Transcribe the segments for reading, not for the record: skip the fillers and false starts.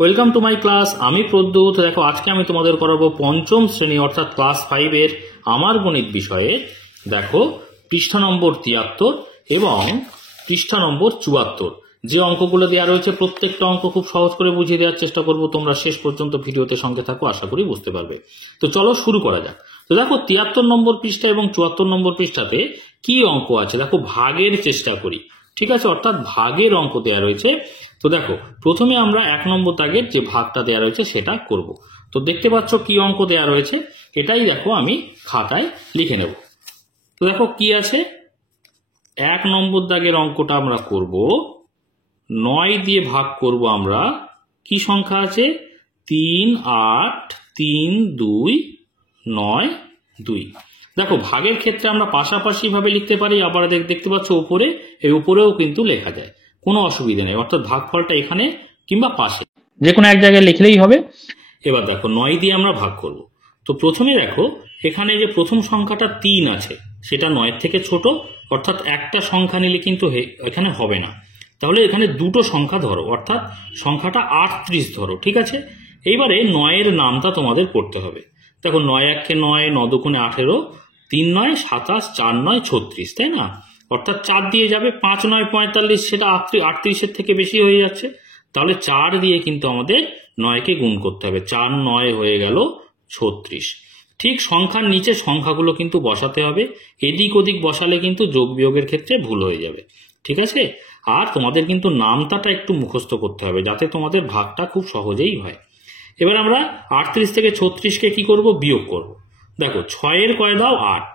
Welcome to my class. আমি প্রদ্যুৎ। দেখো আজকে আমি তোমাদের করাবো পঞ্চম শ্রেণী অর্থাৎ ক্লাস 5 এর আমার গণিত বিষয়ে। দেখো পৃষ্ঠা নম্বর 73 এবং পৃষ্ঠা নম্বর 74 যে অঙ্কগুলো দেওয়া রয়েছে প্রত্যেকটা অঙ্ক খুব সহজ করে বুঝিয়ে দেওয়ার চেষ্টা করব। তোমরা শেষ পর্যন্ত ভিডিওতে সঙ্গে থাকো, আশা করি বুঝতে পারবে। তো চলো শুরু করা যাক। তো দেখো 73 নম্বর পৃষ্ঠা এবং 74 নম্বর পৃষ্ঠাতে কি অঙ্ক আছে দেখো, ভাগের চেষ্টা করি। ঠিক আছে, অর্থাৎ ভাগের অঙ্ক দেওয়া রয়েছে। তো দেখো প্রথমে আমরা 1 নম্বর দাগের যে ভাগটা দেওয়া রয়েছে সেটা করব। তো দেখতে পাচ্ছ কি অঙ্ক দেওয়া রয়েছে, এটাই দেখো আমি খাতায় লিখে নেব। তো দেখো কি আছে, 1 নম্বর দাগের অঙ্কটা আমরা করব। 9 দিয়ে ভাগ করব আমরা। কি সংখ্যা আছে? 3 8 3 2 9 2। দেখো ভাগের ক্ষেত্রে আমরা পাশাপাশি ভাবে লিখতে পারি, আবার দেখতে পাচ্ছ উপরে, এই উপরেও কিন্তু লেখা যায়, কোনো অসুবিধা নেই। অর্থাৎ ভাগফলটা এখানে কিংবা পাশে যে কোনো এক জায়গায় লিখলেই হবে। এবার দেখো 9 দিয়ে আমরা ভাগ করব। তো প্রথমে দেখো এখানে যে প্রথম সংখ্যাটা 3 আছে সেটা 9 থেকে ছোট, অর্থাৎ একটা সংখ্যা নিলে কিন্তু এখানে হবে না। তাহলে এখানে দুটো সংখ্যা ধরো, অর্থাৎ সংখ্যাটা 38 ধরো। ঠিক আছে, এইবারে 9 এর নামটা তোমাদের করতে হবে। দেখো 9 1 9, 9 2 18, 3 9 27, 4 9 36, তাই না? অর্থাৎ 4 দিয়ে যাবে, 5 9 45, সেটা 38 থেকে বেশি হয়ে যাচ্ছে। তাহলে 4 দিয়ে কিন্তু আমাদের 9কে গুণ করতে হবে। 4 9 হয়ে গেল 36। ঠিক সংখ্যার নিচে সংখ্যাগুলো কিন্তু বসাতে হবে। এদিক ওদিক বসালে কিন্তু যোগ বিয়োগের ক্ষেত্রে ভুল হয়ে যাবে। ঠিক আছে, আর তোমাদের কিন্তু নামতাটা একটু মুখস্থ করতে হবে যাতে তোমাদের ভাগটা খুব সহজেই হয়। এবার আমরা 38 থেকে 36কে কি করব? বিয়োগ করব। দেখো 6 এর কয় দাও? 8।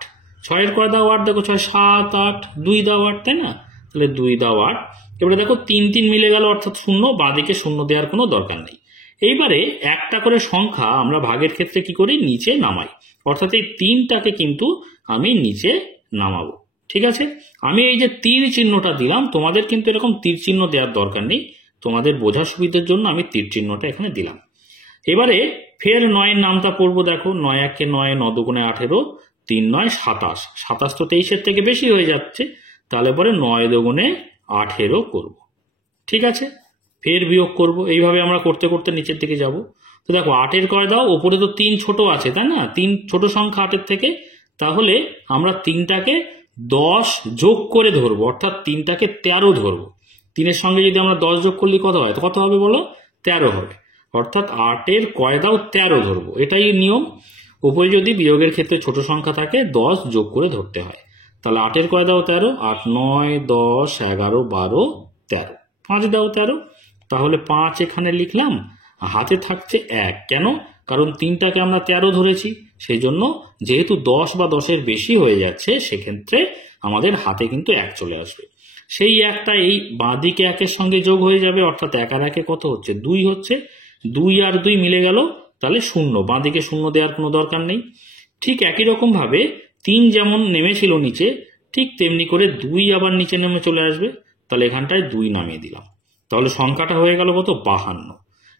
6 এর কয় দাও? 8। দেখো 6 7 8, 2 দাও 8, তাই না? তাহলে 2 দাও 8। এবারে দেখো 3 3 মিলে গেল, অর্থাৎ 0। বাঁদিকে 0 দেওয়ার কোনো দরকার নেই। এইবারে একটা করে সংখ্যা আমরা ভাগের ক্ষেত্রে কি করি? নিচে নামাই। অর্থাৎ এই 3টাকে কিন্তু আমি নিচে নামাবো। ঠিক আছে, আমি এই যে তীর চিহ্নটা দিলাম, তোমাদের কিন্তু এরকম তীর চিহ্ন দেওয়ার দরকার নেই, তোমাদের বোঝার সুবিধার জন্য আমি তীর চিহ্নটা এখানে দিলাম। এবারে ফের 9 নামটা পড়বো। দেখো 9 1 9, 9 2 18, 3 9 27। 27 তো 23-এর থেকে বেশি হয়ে যাচ্ছে, তাহলে পরে 9 2 18 করব। ঠিক আছে, ফের বিয়োগ করব। এইভাবে আমরা করতে করতে নিচের দিকে যাব। তো দেখো 8 এর কয় দাও? ওপরে তো 3 ছোট আছে, তাই না? 3 ছোট সংখ্যা 8 এর থেকে, তাহলে আমরা 3টাকে 10 যোগ করে ধরবো, অর্থাৎ 3টাকে 13 ধরবো। 3-এর সঙ্গে যদি আমরা 10 যোগ করলে কত হয়? কত হবে বলো? 13 হবে। অর্থাৎ 8 এর কয় দাও? 13 ধরবো, এটাই নিয়ম। উপরে যদি বিয়োগের ক্ষেত্রে ছোট সংখ্যা থাকে 10 যোগ করে ধরতে হয়। তাহলে 8 এর কয় দাও? 13। 8 9 10 11 12 13, 5 দাও 13। তাহলে 5 এখানে লিখলাম, হাতে থাকছে 1। কেন? কারণ 3টাকে আমরা 13 ধরেছি, সেই জন্য যেহেতু 10 বা 10-এর বেশি হয়ে যাচ্ছে সেক্ষেত্রে আমাদের হাতে কিন্তু 1 চলে আসবে। সেই 1টা এই বাঁদিকে 1-এর সঙ্গে যোগ হয়ে যাবে, অর্থাৎ 1 আর 1 কত হচ্ছে? 2 হচ্ছে। 2 আর 2 মিলে গেল, তাহলে 0। বাঁদিকে 0 দেওয়ার কোনো দরকার নেই। ঠিক একই রকম ভাবে 3 যেমন নেমেছিল নিচে, ঠিক তেমনি করে 2 আবার নিচে নেমে চলে আসবে। তাহলে এখানটায় 2 নামিয়ে দিলাম। তাহলে সংখ্যাটা হয়ে গেল কত? 52।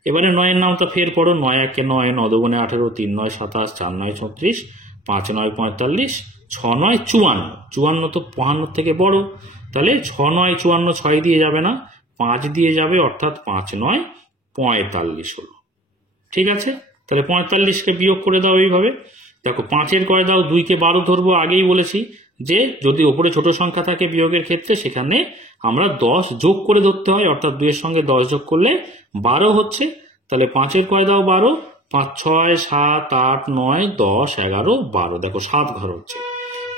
এবারে 9 এর নামটা ফের পড়ো। 9 1 9, 9 2 18, 3 9 27, 4 9 36, 5 9 45, 6 9 54। 54 তো 55 থেকে বড়, তাহলে 6 9 54, 6 দিয়ে যাবে না, 5 দিয়ে যাবে, অর্থাৎ 5 9 45 হলো। ঠিক আছে, তাহলে 45কে বিয়োগ করে দাও এইভাবে। দেখো 5 এর কয় দাও? 2কে 12 ধরবো। আগেই বলেছি যে যদি ওপরে ছোট সংখ্যা থাকে বিয়োগের ক্ষেত্রে সেখানে আমরা 10 যোগ করে ধরতে হয়, অর্থাৎ 2 এর সঙ্গে 10 যোগ করলে 12 হচ্ছে। তাহলে 5 এর কয় দাও? 12। 5 6 7 8 9 10 11 12। দেখো 7 ঘর হচ্ছে,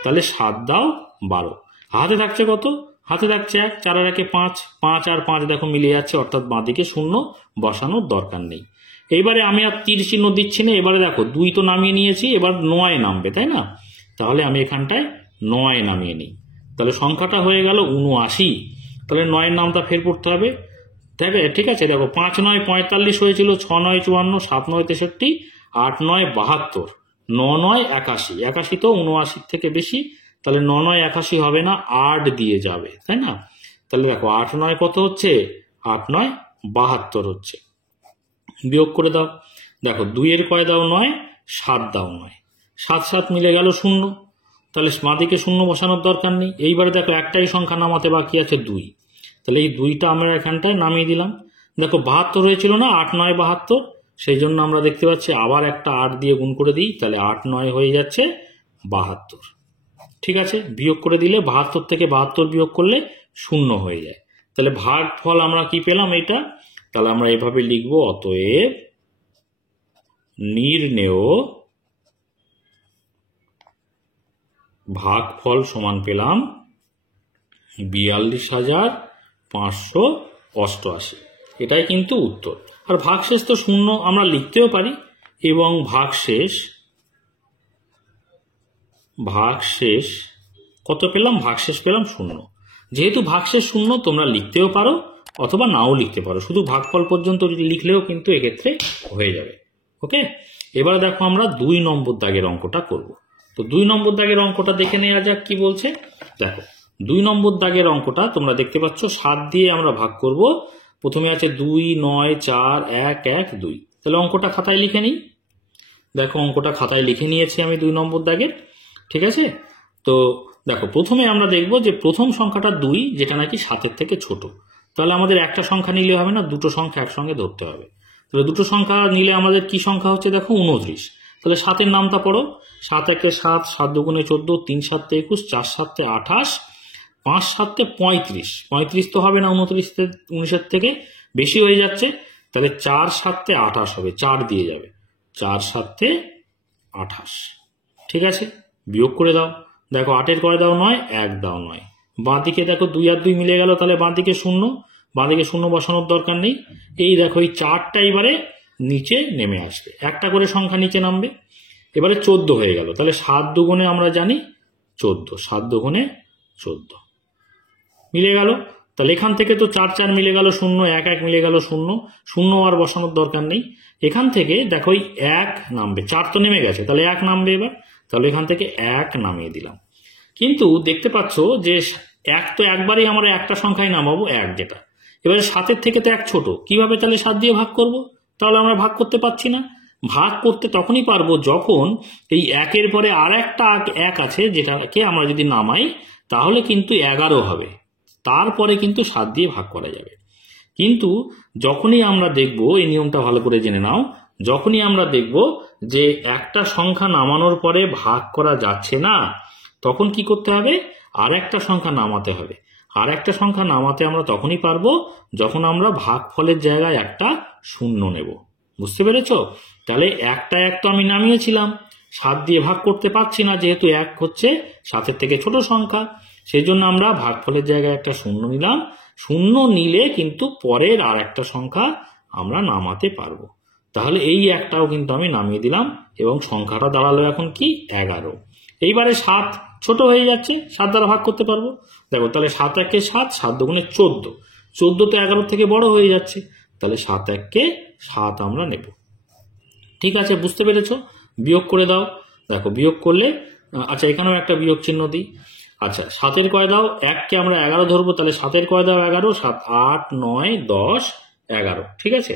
তাহলে 7 দাও 12। হাতে থাকছে কত? হাতে থাকছে 1। 4 আর 1 5, 5 আর 5 দেখো মিলে যাচ্ছে, অর্থাৎ বাঁদিকে 0 বসানোর দরকার নেই। এইবারে আমি আর তীর চিহ্ন দিচ্ছি না। এবারে দেখো 2 তো নামিয়ে নিয়েছি, এবার 9 নামবে, তাই না? তাহলে আমি এখানটায় 9 নামিয়ে নিই। তাহলে সংখ্যাটা হয়ে গেল 79। তাহলে 9 এর নামটা ফের পড়তে হবে। ঠিক আছে, দেখো 5 9 45 হয়েছিল, 6 9 54, 7 9 63, 8 9 72, 9 9 81। 81 তো 79 থেকে বেশি, তাহলে 9 9 81 হবে না, 8 দিয়ে যাবে, তাই না? তাহলে দেখো 8 9 কত হচ্ছে? 8 9 72 হচ্ছে। বিয়োগ করে দাও। দেখো 2 এর কয় দাও? 9। 7 দাও 9। 7 7 মিলে গেল 0, তাহলে বাঁদিকে 0 বসানোর দরকার নেই। এইবারে দেখো একটাই সংখ্যা নামাতে বাকি আছে 2, তাহলে এই 2টা আমরা এখানটায় নামিয়ে দিলাম। দেখো 72 হয়েছিল না, 8 9 72, সেই জন্য আমরা দেখতে পাচ্ছি আবার একটা 8 দিয়ে গুণ করে দিই, তাহলে 8 9 হয়ে যাচ্ছে 72। ঠিক আছে, বিয়োগ করে দিলে 72 থেকে 72 বিয়োগ করলে 0 হয়ে যায়। তাহলে ভাগফল আমরা কি পেলাম এটা, তাহলে আমরা এভাবে লিখব, অতএব নির্ণেয় ভাগফল সমান পেলাম 42,588। এটাই কিন্তু উত্তর। আর ভাগশেষ তো 0 আমরা লিখতেও পারি, এবং ভাগশেষ কত পেলাম, ভাগশেষ পেলাম 0। যেহেতু ভাগশেষ 0 তোমরা লিখতেও পারো অথবা নাও লিখতে পারো, শুধু ভাগফল পর্যন্ত লিখলেও কিন্তু এক্ষেত্রে হয়ে যাবে। ওকে, এবার দেখো আমরা 2 নম্বর দাগের অঙ্কটা করব। তো 2 নম্বর দাগের অঙ্কটা দেখে নেওয়া যাক কি বলছে। দেখো 2 নম্বর দাগের অঙ্কটা তোমরা দেখতে পাচ্ছ 7 দিয়ে আমরা ভাগ করব। প্রথমে আছে 2 9 4 1 1 2। তাহলে অঙ্কটা খাতায় লিখে নিই। দেখো অঙ্কটা খাতায় লিখে নিয়েছি আমি 2 নম্বর দাগের। ঠিক আছে, তো দেখো প্রথমে আমরা দেখব যে প্রথম সংখ্যাটা 2, যেটা নাকি 7-এর থেকে ছোট। তাহলে আমাদের একটা সংখ্যা নিলে হবে না, দুটো সংখ্যা একসঙ্গে ধরতে হবে। তাহলে দুটো সংখ্যা নিলে আমাদের কি সংখ্যা হচ্ছে, দেখো 29। তাহলে 7-এর নামটা পড়ো, 7 1 7, 7 2 14, 3 7 21, 4 7 28, 5 7 35। 35 তো হবে না, 19-এর থেকে বেশি হয়ে যাচ্ছে। তাহলে 4 7 28 হবে, 4 দিয়ে যাবে, 4 7 28। ঠিক আছে, বিয়োগ করে দাও। দেখো 8-এর কয় দাও 9, 1 দাও 9। বাঁ দিকে দেখো 2 আর 2 মিলে গেল, তাহলে বাঁ দিকে 0, বাঁ দিকে 0 বসানোর দরকার নেই। এই দেখো এই 4টা এবারে নিচে নেমে আসবে, একটা করে সংখ্যা নিচে নামবে। এবারে 14 হয়ে গেল, তাহলে 7 2 আমরা জানি 14, 7 2 14 মিলে গেল। তাহলে এখান থেকে তো 4 4 মিলে গেল 0, 1 1 মিলে গেল 0, 0 আর বসানোর দরকার নেই। এখান থেকে দেখো 1 নামবে, 4 তো নেমে গেছে, তাহলে 1 নামবে এবার। তাহলে এখান থেকে 1 নামিয়ে দিলাম। কিন্তু দেখতে পাচ্ছ যে 1 তো একবারেই আমরা একটা সংখ্যায় নামাবো, 1 যেটা। এবারে 7-এর থেকে তো 1 ছোট, কিভাবে তাহলে 7 দিয়ে ভাগ করব? তাহলে আমরা ভাগ করতে পারছি না। ভাগ করতে তখনই পারবো যখন এই 1-এর পরে আর একটা 1 আছে, যেটাকে আমরা যদি নামাই তাহলে কিন্তু 11 হবে, তারপরে কিন্তু 7 দিয়ে ভাগ করা যাবে। কিন্তু যখনই আমরা দেখব, এই নিয়মটা ভালো করে জেনে নাও, যখনই আমরা দেখব যে একটা সংখ্যা নামানোর পরে ভাগ করা যাচ্ছে না, তখন কি করতে হবে, আর একটা সংখ্যা নামাতে হবে। আর একটা সংখ্যা নামাতে আমরা তখনই পারবো যখন আমরা ভাগফলের জায়গায় একটা 0 নেব। বুঝতে পেরেছো? তাহলে একটা 1 তো আমি নামিয়েছিলাম, 7 দিয়ে ভাগ করতে পারছি না, যেহেতু 1 হচ্ছে 7-এর থেকে ছোট সংখ্যা, সেই জন্য আমরা ভাগফলের জায়গায় একটা 0 নিলাম। 0 নিলে কিন্তু পরের আর একটা সংখ্যা আমরা নামাতে পারবো। তাহলে এই একটাও কিন্তু আমি নামিয়ে দিলাম, এবং সংখ্যাটা দাঁড়ালো এখন কি, 11। এইবারে 7 ছোট হয়ে যাচ্ছে, 7 দ্বারা ভাগ করতে পারবো। দেখো তাহলে 7 1 7, 7 2 14, 14 তো 11 থেকে বড় হয়ে যাচ্ছে, তাহলে 7 1 7 আমরা নেব। ঠিক আছে, বুঝতে পেরেছো? বিয়োগ করে দাও। দেখো বিয়োগ করলে, আচ্ছা এখানেও একটা বিয়োগ চিহ্ন দিই। আচ্ছা 7-এর কয় দাও, 1কে আমরা 11 ধরবো, তাহলে 7-এর কয় দাও 11, 7 8 9 10 11। ঠিক আছে,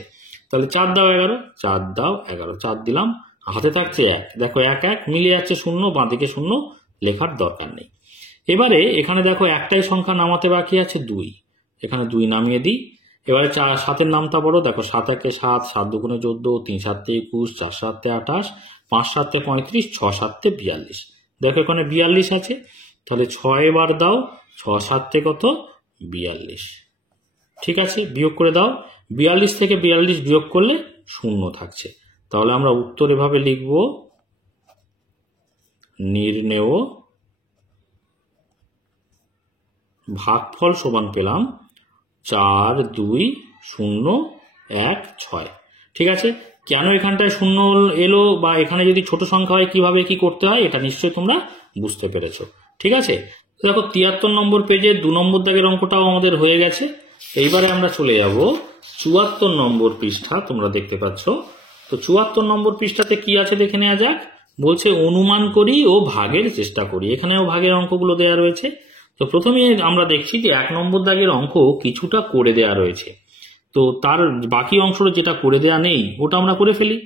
তাহলে 4 দাও 11, 4 দাও 11, 4 দিলাম, হাতে থাকছে 1। দেখো 1 1 মিলে যাচ্ছে 0, বাঁ দিকে 0 লেখার দরকার নেই। এবারে এখানে দেখো একটাই সংখ্যা নামাতে বাকি আছে 2, এখানে 2 নামিয়ে দিই। এবারে 7-এর নামটা বড়, দেখো 7 1 7, 7 2 14, 3 7 21, 4 7 28, 5 7 35, 6 7 42। দেখো এখানে 42 আছে, তাহলে 6 বার দাও, 6 7 কত, 42। ঠিক আছে, বিয়োগ করে দাও। 42 থেকে 42 বিয়োগ করলে 0 থাকছে। তাহলে আমরা উত্তর এভাবে লিখব, নির্ণেয় ভাগফল সমান পেলাম 4 2 0 1 6। ঠিক আছে, কেন এখানটায় 0 এলো, বা এখানে যদি ছোট সংখ্যা হয় কিভাবে কি করতে হয়, এটা নিশ্চয়ই তোমরা বুঝতে পেরেছো। ঠিক আছে, দেখো 73 নম্বর পেজে 2 নম্বর দাগের অঙ্কটাও আমাদের হয়ে গেছে। এইবারে আমরা চলে যাব 74 নম্বর পৃষ্ঠা, তোমরা দেখতে পাচ্ছ। তো 74 নম্বর পৃষ্ঠাতে কি আছে দেখে নেওয়া যাক। বলছে অনুমান করি ও ভাগের চেষ্টা করি। এখানেও ভাগের অঙ্কগুলো দেওয়া রয়েছে। তো প্রথমে আমরা দেখছি যে 1 নম্বর দাগের অঙ্ক কিছুটা করে দেওয়া রয়েছে, তো তার বাকি অংশটা যেটা করে দেওয়া নেই ওটা আমরা করে ফেলি।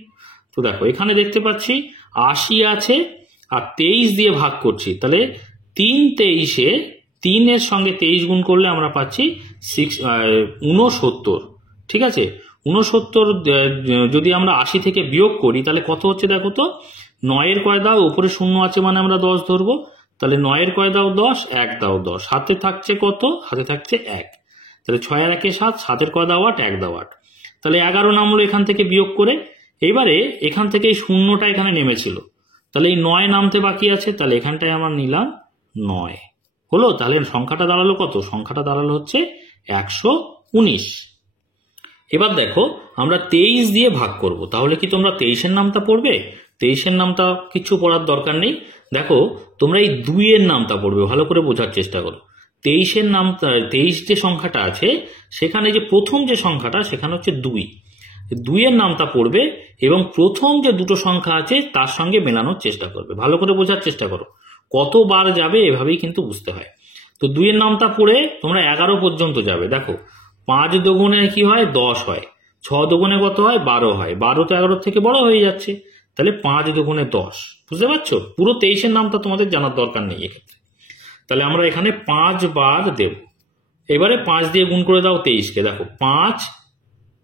তো দেখো এখানে দেখতে পাচ্ছি 80 আছে আর 23 দিয়ে ভাগ করছি, তাহলে 3 23-এ 3-এর সঙ্গে 23 গুণ করলে আমরা পাচ্ছি 69। ঠিক আছে, 69 যদি আমরা 80 থেকে বিয়োগ করি তাহলে কত হচ্ছে দেখো তো, 9 কয় দাও, উপরে 0 আছে মানে আমরা 10 ধরবো, তাহলে 9 কয় দাও 10, 1 দাও 10, হাতে থাকছে কত, হাতে থাকছে 1, তাহলে 6 আর 1 7, 7 কয় দাও 8, 1 দাও 8, তাহলে 11 নামলো এখান থেকে বিয়োগ করে। এবারে এখান থেকে এই 0টা এখানে নেমেছিল, তাহলে এই 9 নামতে বাকি আছে, তাহলে এখানটায় আমরা নিলাম 9 হলো। তাহলে সংখ্যাটা দাঁড়ালো কত, সংখ্যাটা দাঁড়ালো হচ্ছে 119। এবার দেখো আমরা 23 দিয়ে ভাগ করব, তাহলে কি তোমরা 23-এর নামটা পড়বে? 23-এর নামটা কিছু পড়ার দরকার নেই, দেখো তোমরা এই 2-এর নামটা পড়বে, ভালো করে বোঝার চেষ্টা করো। 23-এর নামটা, 23 যে সংখ্যাটা আছে সেখানে যে প্রথম যে সংখ্যাটা সেখানে হচ্ছে 2, 2-এর নামটা পড়বে এবং প্রথম যে দুটো সংখ্যা আছে তার সঙ্গে মেলানোর চেষ্টা করবে, ভালো করে বোঝার চেষ্টা করো, কতবার যাবে এভাবেই কিন্তু বুঝতে হয়। তো 2-এর নামটা পড়ে তোমরা 11 পর্যন্ত যাবে। দেখো 5 দুগুণে কি হয়, 10 হয়, 6 দুগুণে কত হয়, 12 হয়, 12 তো 11 থেকে বড় হয়ে যাচ্ছে, তাহলে 5 দুগুণে 10, বুঝতে পারছো? পুরো 23-এর নামটা তোমাদের জানার দরকার নেই এক্ষেত্রে। তাহলে আমরা এখানে 5 বার দেব। এবারে 5 দিয়ে গুণ করে দাও 23-কে, দেখো 5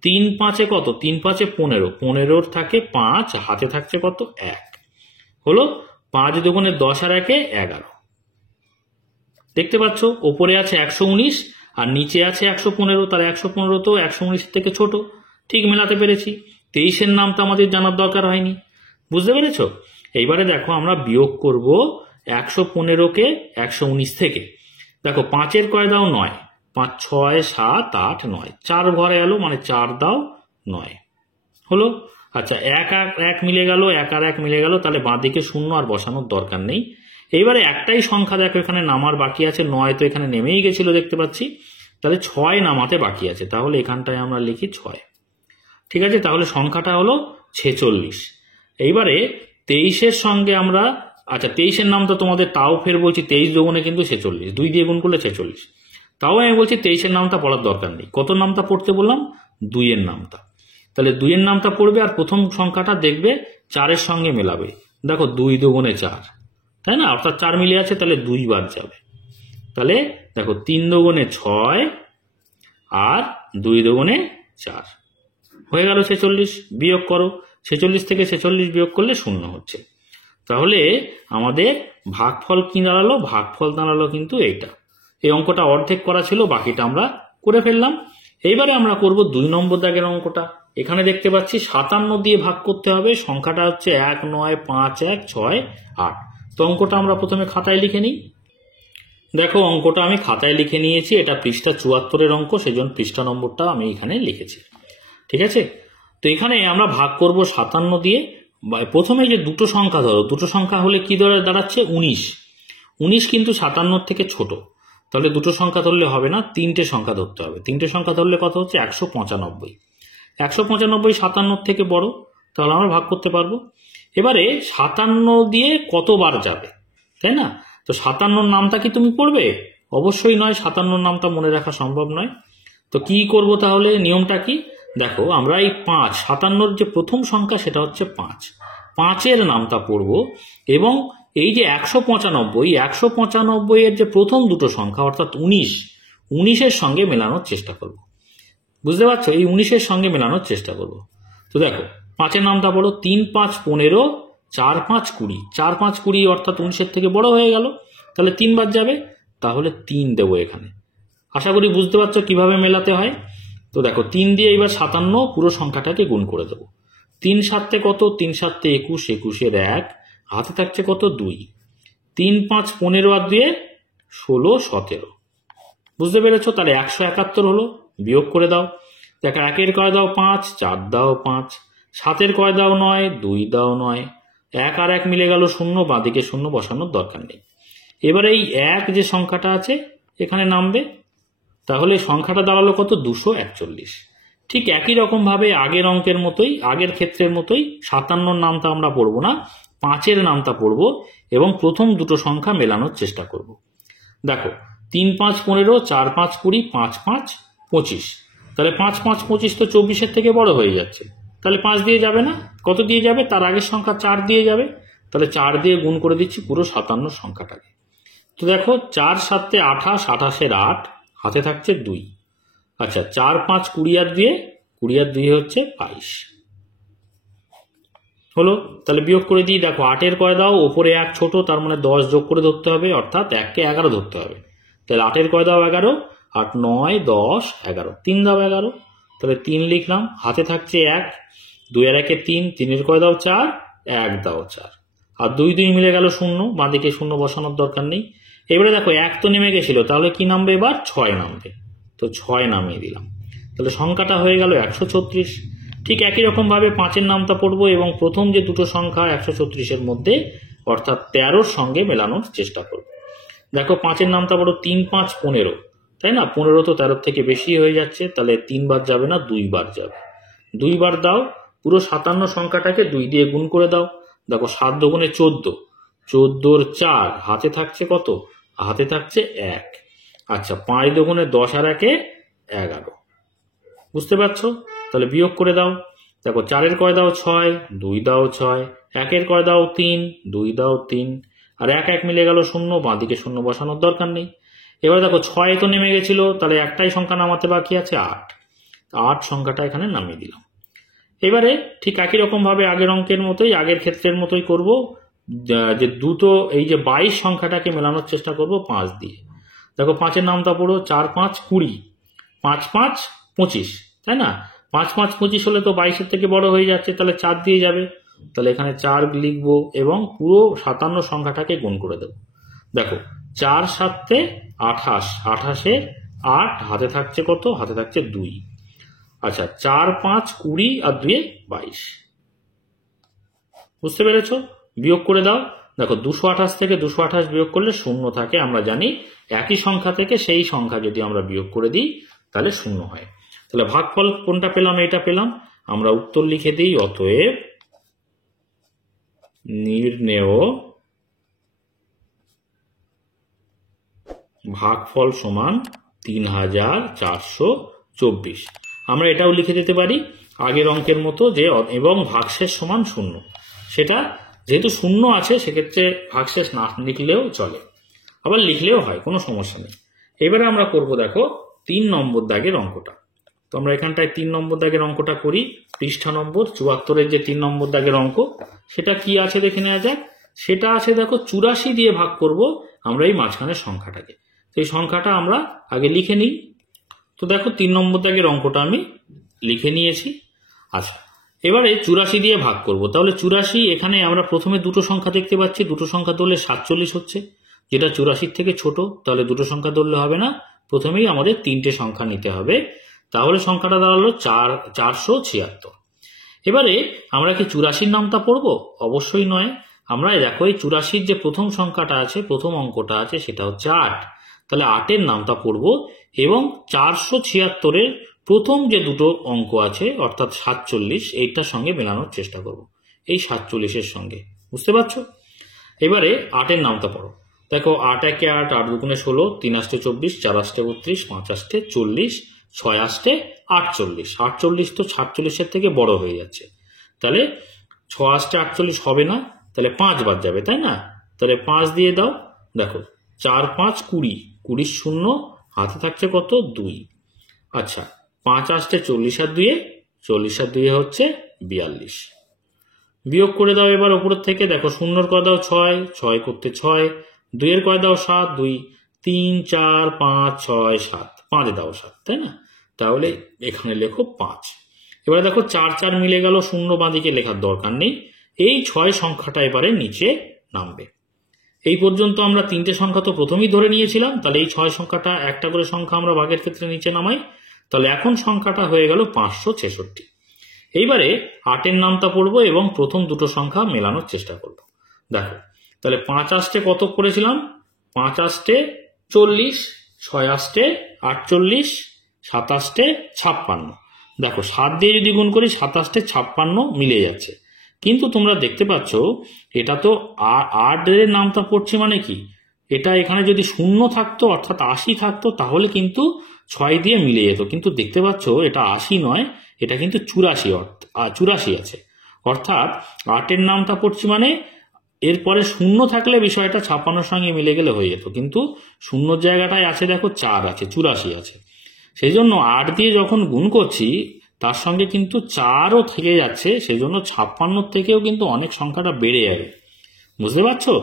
3 5-এ কত, 3 5-এ 15, 15 থাকে 5, হাতে থাকছে কত, 1 হলো। 5 দুগুণে 10 আর 1-এ 11, দেখতে পাচ্ছ ওপরে আছে 119 আর নিচে আছে 115, তাহলে 115 তো 119 থেকে ছোট, ঠিক মেলাতে পেরেছি। 23-এর নামটা আমাদের জানার দরকার হয়নি, বুঝতে পেরেছ? এইবারে দেখো আমরা বিয়োগ করব 115-কে 119 থেকে। দেখো 5-এর কয় দাও 9, 5 6 7 8 9, 4 ঘরে এলো মানে 4 দাও 9 হলো। আচ্ছা 1 আর 1 মিলে গেল, 1 আর 1 মিলে গেল, তাহলে বাঁ দিকে 0 আর বসানোর দরকার নেই। এইবারে একটাই সংখ্যা দেখো এখানে নামার বাকি আছে, 9 তো এখানে নেমেই গেছিল দেখতে পাচ্ছি, তাহলে 6 নামাতে বাকি আছে, তাহলে এখানটায় আমরা লিখি 6, ঠিক আছে। তাহলে সংখ্যাটা হলো 46। এইবারে 23-এর সঙ্গে আমরা, আচ্ছা 23-এর নাম তো তোমাদের তাও ফের বলছি, 23 দুগুণে কিন্তু 46, 2 দিয়ে গুণ করলে 46, তাও আমি বলছি 23-এর নামটা পড়ার দরকার নেই। কত নামটা পড়তে বললাম, 2-এর নামটা, তাহলে 2-এর নামটা পড়বে আর প্রথম সংখ্যাটা দেখবে 4-এর সঙ্গে মেলাবে। দেখো 2 দুগুণে 4, তাই না, অর্থাৎ 4 মিলে আছে, তাহলে 2 বার যাবে, তাহলে দেখো 3 দুগুণে 6 আর 2 দুগুণে 4 হয়ে গেল 46। বিয়োগ করো, 46 থেকে 46 বিয়োগ করলে 0 হচ্ছে, তাহলে আমাদের ভাগফল কি দাঁড়ালো, ভাগফল দাঁড়ালো কিন্তু এইটা। এই অঙ্কটা অর্ধেক করা ছিল, বাকিটা আমরা করে ফেললাম। এইবারে আমরা করব 2 নম্বর দাগের অঙ্কটা। এখানে দেখতে পাচ্ছি 57 দিয়ে ভাগ করতে হবে, সংখ্যাটা হচ্ছে 1 9 5 1 6 8। তো অঙ্কটা আমরা প্রথমে খাতায় লিখে নিই। দেখো অঙ্কটা আমি খাতায় লিখে নিয়েছি, এটা পৃষ্ঠা 74-এর অঙ্ক, সেজন্য পৃষ্ঠা নম্বরটা আমি এখানে লিখেছি, ঠিক আছে। তো এখানে আমরা ভাগ করব 57 দিয়ে। প্রথমে যে দুটো সংখ্যা ধরো, দুটো সংখ্যা হলে কি দাঁড়াচ্ছে, 19, 19 কিন্তু 57 থেকে ছোট, তাহলে দুটো সংখ্যা ধরলে হবে না, 3টে সংখ্যা ধরতে হবে। 3টে সংখ্যা ধরলে কত হচ্ছে, 195, 195 57 থেকে বড়, তাহলে আমরা ভাগ করতে পারবো। এবারে 57 দিয়ে কতবার যাবে, তাই না? তো 57 নামটা কি তুমি পড়বে? অবশ্যই নয়, 57 নামটা মনে রাখা সম্ভব নয়। তো কি করব তাহলে, নিয়মটা কি দেখো, আমরা এই 5, 57-র যে প্রথম সংখ্যা সেটা হচ্ছে 5, 5-এর নামটা পড়ব এবং এই যে 195 এর যে প্রথম দুটো সংখ্যা অর্থাৎ 19-এর সঙ্গে মেলানোর চেষ্টা করব, বুঝতে পারছো? এই 19-এর সঙ্গে মেলানোর চেষ্টা করব। তো দেখো 5-এর নামটা বলো, 3 5 15, 4 5 20, 4 5 20 অর্থাৎ 19-এর থেকে বড় হয়ে গেল, তাহলে 3 বার যাবে, তাহলে 3 দেবো এখানে। আশা করি বুঝতে পারছো কিভাবে মেলাতে হয়। তো দেখো 3 দিয়ে এবার 57 পুরো সংখ্যাটাকে গুণ করে দেবো। 3 7 কত, 3 7 21, 21-এর 1, হাতে থাকছে কত, 2, 3 5 15 আর 2 16 17, বুঝতে পেরেছো? তাহলে 171 হলো। বিয়োগ করে দাও, দেখো 1-এর কয় দাও 5, 4 দাও 5, 7-এর কয় দাও 9, 2 দাও 9, 1 আর 1 মিলে গেল 0, বাঁদিকে 0 বসানোর দরকার নেই। এবার এই 1 যে সংখ্যাটা আছে এখানে নামবে, তাহলে সংখ্যাটা দাঁড়ালো কত, 241। ঠিক একই রকম ভাবে আগের অঙ্কের মতোই, আগের ক্ষেত্রের মতোই 57 নামটা আমরা পড়বো না, 5-এর নামটা পড়বো এবং প্রথম দুটো সংখ্যা মেলানোর চেষ্টা করব। দেখো 3 5 15, 4 5 20, 5 5 25, তাহলে 5 5 25 তো 24-এর থেকে বড় হয়ে যাচ্ছে, তাহলে 5 দিয়ে যাবে না, কত দিয়ে যাবে, তার আগের সংখ্যা 4 দিয়ে যাবে, তাহলে 4 দিয়ে গুণ করে দিচ্ছি পুরো 57 সংখ্যাটাকে। তো দেখো 4 7 28, 28-এর 8, হাতে থাকছে 2, আচ্ছা 4 5 20 আর 2 20 আর 2 হচ্ছে 22 হলো। তাহলে বিয়োগ করে দিই। দেখো 8 করে দাও, ওপরে 1 ছোট, তার মানে 10 যোগ করে ধরতে হবে, অর্থাৎ 1 কে 11 ধরতে হবে। তাহলে 8 করে দাও 11, 8 9 10 11, 3 দাও 11, তাহলে 3 লিখলাম। হাতে থাকছে 1, 2 আর 1 3, 3 করে দাও 4, 1 দাও 4, আর 2 2 মিলে গেল 0, বাঁদিকে 0 বসানোর দরকার নেই। এবারে দেখো 1 তো নেমে গেছিল, তাহলে কি নামবে এবার? 6 নামবে। তো 6 নামিয়ে দিলাম। তাহলে সংখ্যাটা হয়ে গেল 136। ঠিক একই রকম ভাবে 5-এর নামটা পড়বো এবং প্রথম যে দুটো সংখ্যা 136-এর মধ্যে অর্থাৎ 13-র সঙ্গে মেলানোর চেষ্টা করব। দেখো 5-এর নামটা পড়ো 3 5 15, তাই না? 15 তো 13 থেকে বেশি হয়ে যাচ্ছে, তাহলে 3 বার যাবে না, 2 বার যাবে। 2 বার দাও, পুরো 57 সংখ্যাটাকে 2 দিয়ে গুণ করে দাও। দেখো 7 দুগুণে 14, 14 4, হাতে থাকছে কত? হাতে থাকছে 1। আচ্ছা 5 দুগুণে 10 আর 1 11, বুঝতে পারছো? তাহলে বিয়োগ করে দাও। দেখো 4 করে দাও 6, 2 দাও 6, 1 করে দাও 3, 2 দাও 3, আর 1 1 মিলে গেল 0, বাঁদিকে 0 বসানোর দরকার নেই। এবার দেখো 6 তো নেমে গেছিল, তাহলে একটাই সংখ্যা নামাতে বাকি আছে 8, 8 সংখ্যাটা এখানে নামিয়ে দিলাম। এবারে ঠিক একই রকম ভাবে আগের অঙ্কের মতোই, আগের ক্ষেত্রের মতোই করব, যে দুটো এই যে 22 সংখ্যাটাকে মেলানোর চেষ্টা করব 5 দিয়ে। দেখো 5-এর নামটা পড়ো 4 5 20, 5 5 25, তাই না? 5 5 25 হলে তো 22-এর থেকে বড় হয়ে যাচ্ছে, তাহলে 4 দিয়ে যাবে। তাহলে এখানে 4 লিখবো এবং পুরো 57 সংখ্যাটাকে গুণ করে দেব। দেখো 4 7 28, 28-এ 8, হাতে থাকছে কত? হাতে থাকছে 2। আচ্ছা 4 5 20 আর 2 22, বুঝতে পেরেছ? বিয়োগ করে দাও। দেখো 228 থেকে 228 বিয়োগ করলে 0 থাকে, আমরা জানি একই সংখ্যা থেকে সেই সংখ্যা যদি আমরা বিয়োগ করে দিই তাহলে 0 হয়। তাহলে ভাগফল কোনটা পেলাম? এটা পেলাম। আমরা উত্তর লিখে দিই, অতএব নির্ণেয় ভাগফল সমান 3424। আমরা এটাও লিখে দিতে পারি আগের অঙ্কের মতো, যে এবং ভাগশেষ সমান 0। সেটা যেহেতু 0 আছে সেক্ষেত্রে ভাগশেষ না লিখলেও চলে, আবার লিখলেও হয়, কোনো সমস্যা নেই। এবারে আমরা করব দেখো 3 নম্বর দাগের অঙ্কটা। তো আমরা এখানটায় 3 নম্বর দাগের অঙ্কটা করি। পৃষ্ঠা নম্বর 74-এর যে 3 নম্বর দাগের অঙ্ক, সেটা কি আছে দেখে নেওয়া যাক। সেটা আছে দেখো 84 দিয়ে ভাগ করব আমরা এই মাঝখানের সংখ্যাটাকে। সেই সংখ্যাটা আমরা আগে লিখে নিই। তো দেখো 3 নম্বর দাগের অঙ্কটা আমি লিখে নিয়েছি। আচ্ছা এবারে 84 দিয়ে ভাগ করব। তাহলে 84, এখানে আমরা প্রথমে দুটো সংখ্যা দেখতে পাচ্ছি, দুটো সংখ্যা ধরলে 47 হচ্ছে, যেটা 84 থেকে ছোট। তাহলে দুটো সংখ্যা ধরলে হবে না, প্রথমেই আমাদের 3টে সংখ্যা নিতে হবে। তাহলে সংখ্যাটা দাঁড়ালো 476। এবারে আমরা কি 84-র নামটা পড়বো? অবশ্যই নয়। আমরা দেখো এই 84-র যে প্রথম সংখ্যাটা আছে, প্রথম অঙ্কটা আছে, সেটা হচ্ছে 8। তাহলে 8-এর নামটা পড়বো এবং 476-এর প্রথম যে দুটো অঙ্ক আছে অর্থাৎ 47, এইটার সঙ্গে মেলানোর চেষ্টা করব, এই 47-এর সঙ্গে। বুঝতে পারছো? এবারে 8-এর নামটা পড়ো। দেখো 8 1 8, 8 2 16, 3 8 24, 4 8 32, 5 8 40, 6 8 48। 48 তো 47-এর থেকে বড় হয়ে যাচ্ছে, তাহলে 6 8 48 হবে না, তাহলে 5 বাদ যাবে, তাই না? তাহলে 5 দিয়ে দাও। দেখো 4 5 20, 20 0, হাতে থাকছে কত? 2। আচ্ছা 5 8 40 আর 2, 40 আর 2 হচ্ছে 42। বিয়োগ করে দাও এবার উপরের থেকে। দেখো 0 করে দাও 6, 6 করতে 6, 2 করে দাও 7, 2 3 4 5 6 7, 5 দাও 7, তাই না? তাহলে এখানে লেখো 5। এবারে দেখো 4 4 মিলে গেল, 0 বাঁদিকে লেখার দরকার নেই। এই 6 সংখ্যাটা এবারে নিচে নামবে। এই পর্যন্ত আমরা 3টে সংখ্যা তো প্রথমেই ধরে নিয়েছিলাম, তাহলে এই 6 সংখ্যাটা একটা করে সংখ্যা আমরা ভাগের ক্ষেত্রে নিচে নামাই। তাহলে এখন সংখ্যাটা হয়ে গেল 566। এইবারে 8-এর নামটা পড়বো এবং প্রথম দুটো সংখ্যা মেলানোর চেষ্টা করব। দেখো তাহলে 5 8 কত করেছিলাম? 5 8 40, 6 8 48, 7 8 56। দেখো 7 দিয়ে যদি গুণ করি 7 8 56 মিলে যাচ্ছে, কিন্তু তোমরা দেখতে পাচ্ছ এটা তো 8-এর নামটা পড়ছে, মানে কি এটা এখানে যদি 0 থাকতো অর্থাৎ 80 থাকতো তাহলে কিন্তু 6 দিয়ে মিলে যেত, কিন্তু দেখতে পাচ্ছ এটা 80 নয়, এটা কিন্তু 84 আছে। অর্থাৎ 8-এর নামটা পড়ছি মানে এরপরে 0 থাকলে বিষয়টা 56-র সঙ্গে মিলে গেলে হয়ে যেত, কিন্তু 0-র জায়গাটায় আছে দেখো 4 আছে, 84 আছে। সেই জন্য 8 দিয়ে যখন গুণ করছি তার সঙ্গে কিন্তু 4ও থেকে যাচ্ছে, সেই জন্য 56 থেকেও কিন্তু অনেক সংখ্যাটা বেড়ে যাবে। বুঝতে পারছো?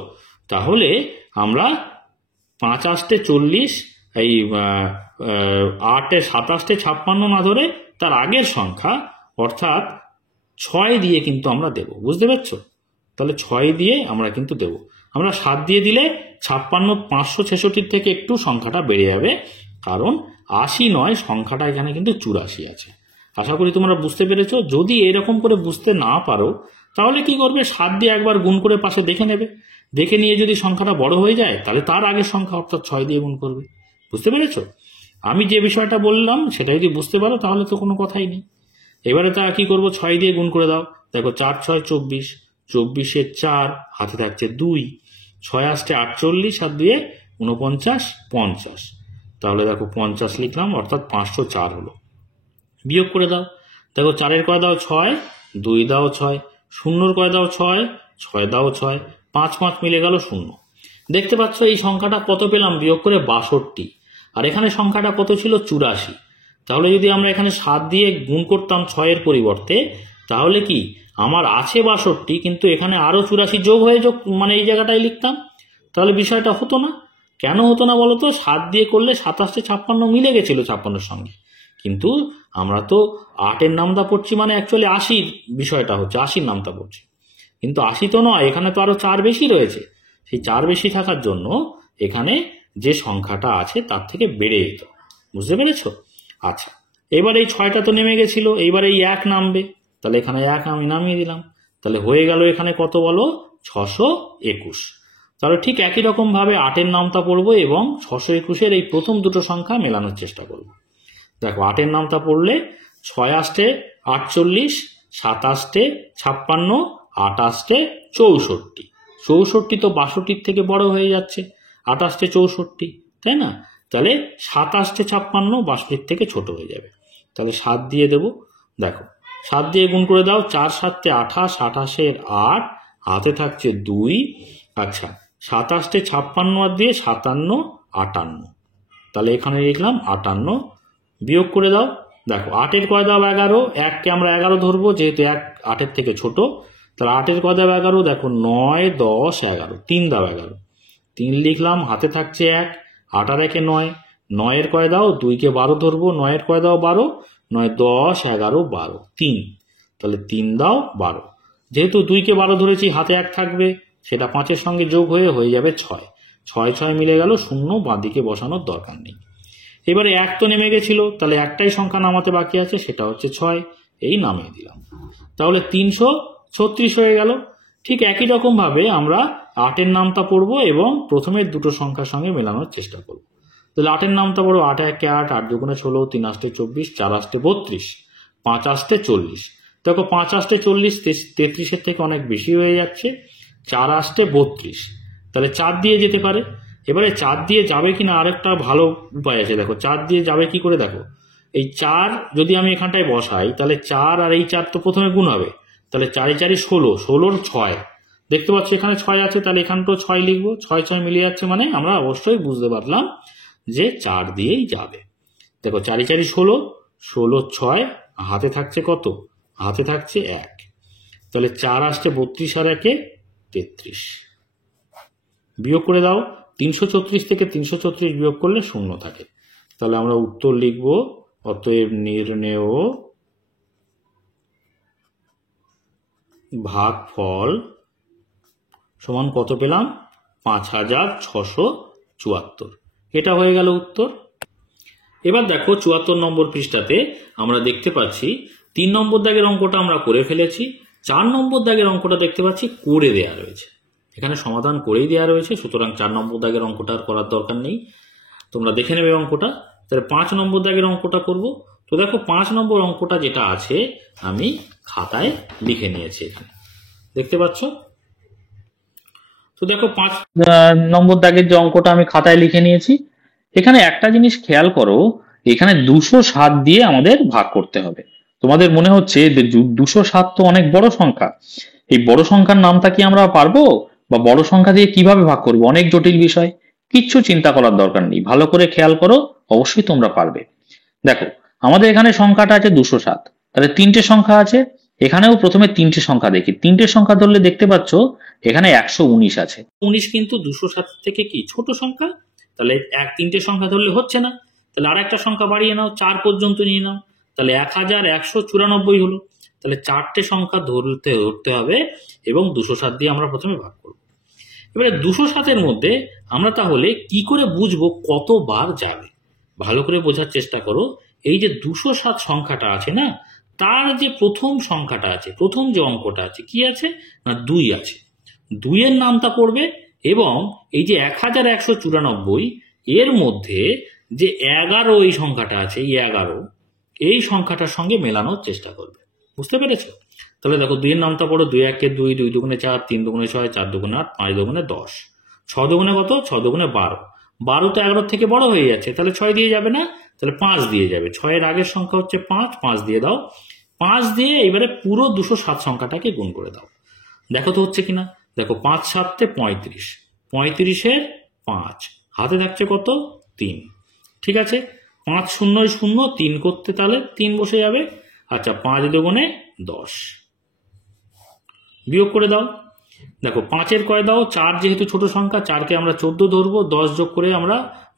তাহলে আমরা 5 8 40, এই 8 27 56 না ধরে তার আগের সংখ্যা অর্থাৎ 6 দিয়ে কিন্তু আমরা দেব। বুঝতে পারছো? তাহলে 6 দিয়ে আমরা কিন্তু দেব। আমরা 7 দিয়ে দিলে 56 566 থেকে একটু সংখ্যাটা বেড়ে যাবে, কারণ 80 নয়, সংখ্যাটা এখানে কিন্তু 84 আছে। আশা করি তোমরা বুঝতে পেরেছো। যদি এরকম করে বুঝতে না পারো তাহলে কি করবে, 7 দিয়ে একবার গুণ করে পাশে দেখে নেবে, দেখে নিয়ে যদি সংখ্যাটা বড় হয়ে যায় তাহলে তার আগের সংখ্যা অর্থাৎ 6 দিয়ে গুণ করবে। বুঝতে পেরেছো? আমি যে বিষয়টা বললাম সেটা যদি বুঝতে পারো তাহলে তো কোনো কথাই নেই। এবারে তা কি করবো, 6 দিয়ে গুণ করে দাও। দেখো 4 6 24, 24 4 হাতে থাকছে 2, 6 8 48 আর 2 49 50। তাহলে দেখো 50 লিখলাম, অর্থাৎ 504 হলো। বিয়োগ করে দাও। দেখো 4 কয় দাও 6, 2 দাও 6, 0 কয় দাও 6, 6 দাও 6, 5 5 মিলে গেল 0। দেখতে পাচ্ছ এই সংখ্যাটা কত পেলাম বিয়োগ করে, 62। আর এখানে সংখ্যাটা কত ছিল, 84। তাহলে যদি আমরা এখানে 7 দিয়ে গুণ করতাম 6 পরিবর্তে, তাহলে কি আমার আছে 62, কিন্তু এখানে আরো 84 যোগ হয়ে মানে এই জায়গাটায় লিখতাম, তাহলে বিষয়টা হতো না। কেন হতো না বলতো? 7 দিয়ে করলে 27 56 মিলে গেছিল 56 সঙ্গে, কিন্তু আমরা তো 8 নামটা পড়ছি, মানে অ্যাকচুয়ালি 80 বিষয়টা হচ্ছে, 80 নামটা পড়ছি, কিন্তু 80 তো নয়, এখানে তো আরো 4 বেশি রয়েছে। সেই 4 বেশি থাকার জন্য এখানে যে সংখ্যাটা আছে তার থেকে বেড়ে যেত। বুঝতে পেরেছো? আচ্ছা, এবার এই 6টা তো নেমে গেছিল, এইবার এই 1 নামবে, তাহলে এখানে 1 আমি নামিয়ে দিলাম। তাহলে হয়ে গেল এখানে কত বলো, 621। তাহলে ঠিক একই রকম ভাবে 8 নামটা পড়বো এবং 621 এই প্রথম দুটো সংখ্যা মেলানোর চেষ্টা করব। দেখো 8 নামটা পড়লে 6 8 48, 7 8 56, 8 8 64। 64 তো 62 থেকে বড় হয়ে যাচ্ছে, 28 64, তাই না? তাহলে 7 8 56 62 থেকে ছোট হয়ে যাবে। তাহলে 7 দিয়ে দেব। দেখো 7 দিয়ে গুণ করে দাও, 4 7 28, 28 8 হাতে থাকছে 2। আচ্ছা, 7 8 56 আর দিয়ে 57 58, তাহলে এখানে লিখলাম 58। বিয়োগ করে দাও। দেখো 8 কয় দাও 11, 1কে আমরা 11 ধরবো যেহেতু 1 8 থেকে ছোট। তাহলে 8 কয় দাও 11, দেখো 9 10 11, 3 দাও 11, 3 লিখলাম, হাতে থাকছে 1, 8 আর 1 9, 9 কয় দাও 2কে 12 ধরবো, 9 কয় দাও 12, 9 10 11 12, 3, তাহলে 3 দাও 12। যেহেতু 2কে 12 ধরেছি, হাতে 1 থাকবে, সেটা 5-এর সঙ্গে যোগ হয়ে যাবে 6, 6 6 মিলে গেল 0, বাঁ দিকে বসানোর দরকার নেই। এবারে 1 তো নেমে গেছিল, তাহলে একটাই সংখ্যা নামাতে বাকি আছে, সেটা হচ্ছে 6, এই নামিয়ে দিলাম। তাহলে 336 হয়ে গেল। ঠিক একই রকম ভাবে আমরা 8 নামটা পড়বো এবং প্রথমের দুটো সংখ্যার সঙ্গে মেলানোর চেষ্টা করব। তাহলে 8 নামটা পড়বো, 8 1 8, 8 2 16, 3 8 24, 4 8 32, 5 8 40। দেখো 5 8 40 33-এর থেকে অনেক বেশি হয়ে যাচ্ছে, 4 8 32, তাহলে 4 দিয়ে যেতে পারে। এবারে 4 দিয়ে যাবে কিনা আরেকটা ভালো উপায় আছে। দেখো 4 দিয়ে যাবে কি করে, দেখো এই 4 যদি আমি এখানটায় বসাই, তাহলে 4 আর এই 4 তো প্রথমে গুণ হবে, তাহলে 4 4 16, 16 6, দেখতে পাচ্ছি এখানে 6 আছে, তাহলে এখানটাও 6 লিখবো, 6 6 মিলে যাচ্ছে, মানে আমরা অবশ্যই বুঝতে পারলাম যে 4 দিয়েই যাবে। দেখো 4 4 16, 16 6, হাতে থাকছে কত, হাতে থাকছে 1, তাহলে 4 আসছে 32 আর 1 33। বিয়োগ করে দাও, 334 থেকে 334 বিয়োগ করলে 0 থাকে। তাহলে আমরা উত্তর লিখব, অতএব নির্ণেয় ভাগফল সমান কত পেলাম, 5674। এটা হয়ে গেল উত্তর। এবার দেখো 74 নম্বর পৃষ্ঠাতে আমরা দেখতে পাচ্ছি 3 নম্বর দাগের অঙ্কটা আমরা করে ফেলেছি, 4 নম্বর দাগের অঙ্কটা দেখতে পাচ্ছি করে দেয়া রয়েছে, এখানে সমাধান করেই দেওয়া রয়েছে, সুতরাং 4 নম্বর দাগের অঙ্কটা আর করার দরকার নেই, তোমরা দেখে নেবে অঙ্কটা। তাহলে 5 নম্বর দাগের অঙ্কটা করব। তো দেখো 5 নম্বর অঙ্কটা যেটা আছে আমি খাতায় লিখে নিয়েছি, এখানে দেখতে পাচ্ছ। তো দেখো 5 নম্বর দাগের যে অঙ্কটা আমি খাতায় লিখে নিয়েছি, এখানে একটা জিনিস খেয়াল করো, এখানে 207 দিয়ে আমাদের ভাগ করতে হবে। তোমাদের মনে হচ্ছে 207 তো অনেক বড় সংখ্যা, এই বড় সংখ্যার নামটা কি আমরা পারবো, বা বড় সংখ্যা দিয়ে কিভাবে ভাগ করবো, অনেক জটিল বিষয়, কিচ্ছু চিন্তা করার দরকার নেই, ভালো করে খেয়াল করো, অবশ্যই তোমরা পারবে। দেখো আমাদের এখানে সংখ্যাটা আছে 207, তাহলে তিনটে সংখ্যা আছে, এখানেও প্রথমে তিনটে সংখ্যা দেখি। তিনটে সংখ্যা ধরলে দেখতে পাচ্ছ এখানে 119 আছে। 19 কিন্তু 207 থেকে কি ছোট সংখ্যা, তাহলে তিনটে সংখ্যা ধরলে হচ্ছে না, তাহলে আর একটা সংখ্যা বাড়িয়ে নাও, 4 পর্যন্ত নিয়ে নাও, তাহলে 1194 হলো। তাহলে চারটে সংখ্যা ধরতে হবে এবং 207 দিয়ে আমরা প্রথমে ভাগ করব। এবারে 207-এর মধ্যে আমরা তাহলে কি করে বুঝবো কতবার যাবে, ভালো করে বোঝার চেষ্টা করো। এই যে 207 সংখ্যাটা আছে না, তার যে প্রথম সংখ্যাটা আছে, প্রথম যে অঙ্কটা আছে কি আছে না 2 আছে, 2-এর নামটা পড়বে এবং এই যে 1194 এর মধ্যে যে 11 এই সংখ্যাটা আছে, এই 11 এই সংখ্যাটার সঙ্গে মেলানোর চেষ্টা করবে। বুঝতে পেরেছো? তাহলে দেখো 2-এর নামটা পড়ো, 2 1 2, 2 2 4, 3 2 6, 4 2 8, 5 2 10, 6 2 কত, 6 2 12, 12 তো 11 থেকে বড় হয়ে যাচ্ছে, তাহলে 6 দিয়ে যাবে না, তাহলে 5 দিয়ে যাবে। 6-এর আগের সংখ্যা হচ্ছে 5, 5 দিয়ে দাও। 5 দিয়ে এবারে পুরো 207 সংখ্যাটাকে গুণ করে দাও, দেখো তো হচ্ছে কিনা। দেখো 5 7 35, 35-এর 5, হাতে থাকছে কত 3, ঠিক আছে। 5 0 0, 3 করতে তাহলে 3 বসে যাবে। আচ্ছা 5 2 10, বিয়োগ করে দাও। দেখো 5-এর কয় দাও 4, যেহেতু ছোট সংখ্যা 4কে আমরা 14 ধরবো, 10 যোগ করে আমরা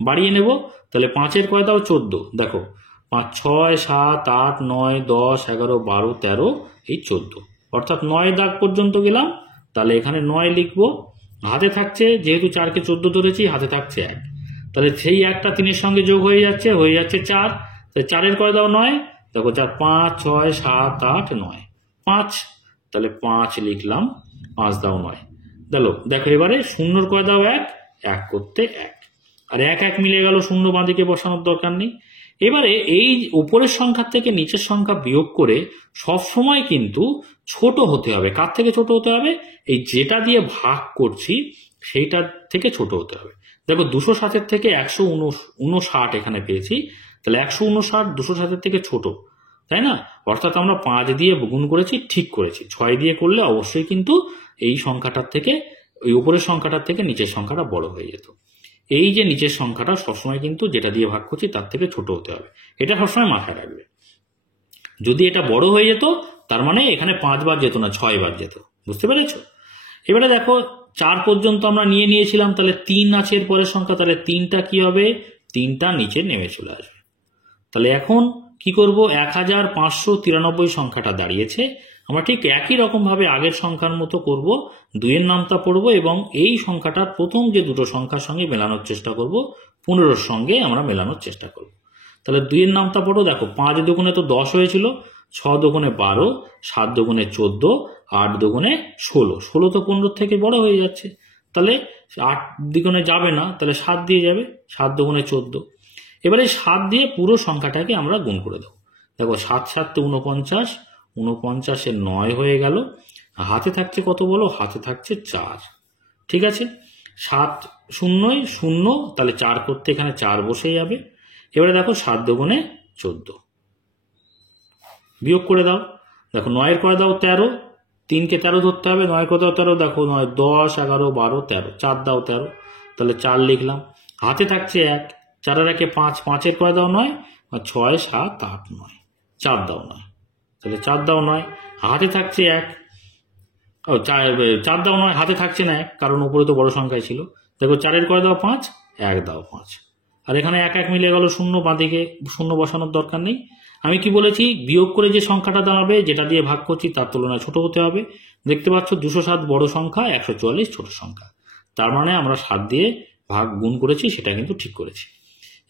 বাড়িয়ে নেব, তাহলে 5-এর কয় দাও 14। দেখো 5 6 7 8 9 10 11 12 13, এই 14, অর্থাৎ 9 দাগ পর্যন্ত গেলাম, তাহলে এখানে 9 লিখবো। হাতে থাকছে, যেহেতু 4কে 14 ধরেছি, হাতে থাকছে 1, তাহলে সেই একটা 3-এর সঙ্গে যোগ হয়ে যাচ্ছে 4, তাহলে 4-এর কয় দাও 9। দেখো 4 5 6 7 8 9, 5, তাহলে 5 লিখলাম, 5 দাও 9। দেখো এবারে শূন্যর কয় দাও 1, 1 করতে 1, আর 1 1 মিলে গেল, শূন্য বাঁদিকে বসানোর দরকার নেই। এবারে এই উপরের সংখ্যা থেকে নিচের সংখ্যা বিয়োগ করে সব সময় কিন্তু ছোট হতে হবে। কার থেকে ছোট হতে হবে? এই যেটা দিয়ে ভাগ করছি সেইটার থেকে ছোট হতে হবে। দেখো 207-এর থেকে 159 এখানে পেয়েছি, তাহলে 159 207-এর থেকে ছোট, তাই না? অর্থাৎ আমরা 5 দিয়ে গুণ করেছি, ঠিক করেছি। 6 দিয়ে করলে অবশ্যই কিন্তু এই সংখ্যাটার থেকে, ওই উপরের সংখ্যাটার থেকে নিচের সংখ্যাটা বড় হয়ে যেত। এই যে নিচের সংখ্যাটা সবসময় কিন্তু যেটা দিয়ে ভাগ করছি তার থেকে ছোট হতে হবে, এটা সবসময় মাথায় রাখবে। যদি এটা বড় হয়ে যেত তার মানে এখানে 5 বার যেত না, 6 বার যেত। বুঝতে পেরেছো? এবারে দেখো 4 পর্যন্ত আমরা নিয়েছিলাম, তাহলে 3 আছে এর পরের সংখ্যা, তাহলে 3টা কি হবে, 3টা নিচে নেমে চলে আসবে। তাহলে এখন কি করব, 1593 সংখ্যাটা দাঁড়িয়েছে, আমরা ঠিক একই রকম ভাবে আগের সংখ্যার মতো করব। 2-এর নামটা পড়ব এবং এই সংখ্যাটার প্রথম যে দুটো সংখ্যার সঙ্গে মেলানোর চেষ্টা করব, 15-র সঙ্গে আমরা মেলানোর চেষ্টা করব। তাহলে 2-এর নামটা পড়ো। দেখো 5 2 তো 10 হয়েছিল, 6 2 12, 7 2 14, 8 2 16, 16 তো 15 থেকে বড় হয়ে যাচ্ছে, তাহলে 8 দ্বিগুণে যাবে না, তাহলে 7 দিয়ে যাবে, 7 2 14। এবারে 7 দিয়ে পুরো সংখ্যাটাকে আমরা গুণ করে দেবো। দেখো 7 7 49, 49-এ 9 হয়ে গেল, হাতে থাকছে কত বলো, হাতে থাকছে 4, ঠিক আছে। 7 0 0, তাহলে 4 করতে এখানে 4 বসে যাবে। এবারে দেখো 7 2 14, বিয়োগ করে দাও। দেখো 9-এর কয় দাও 13, 3কে 13 ধরতে হবে, 9 কয় দাও 13, দেখো 9 10 11 12 13, 4 দাও 13, তাহলে 4 লিখলাম। হাতে থাকছে 1, 4-এর 1 5, 5-এর কয় দাও 9, 6 7 8 9, 4 দাও 9, তাহলে 4 দাও 9, হাতে থাকছে 1, 4 দাও 9, হাতে থাকছে না 1, কারণ উপরে তো বড় সংখ্যায় ছিল। দেখো 4-এর কয় দাও 5, 1 দাও 5, আর এখানে 1 1 মিলে গেল, শূন্য বাঁদিকে শূন্য বসানোর দরকার নেই। আমি কি বলেছি, বিয়োগ করে যে সংখ্যাটা দাঁড়াবে যেটা দিয়ে ভাগ করছি তার তুলনায় ছোট হতে হবে। দেখতে পাচ্ছ 207 বড় সংখ্যা, 144 ছোট সংখ্যা, তার মানে আমরা 7 দিয়ে ভাগ গুণ করেছি, সেটা কিন্তু ঠিক করেছি।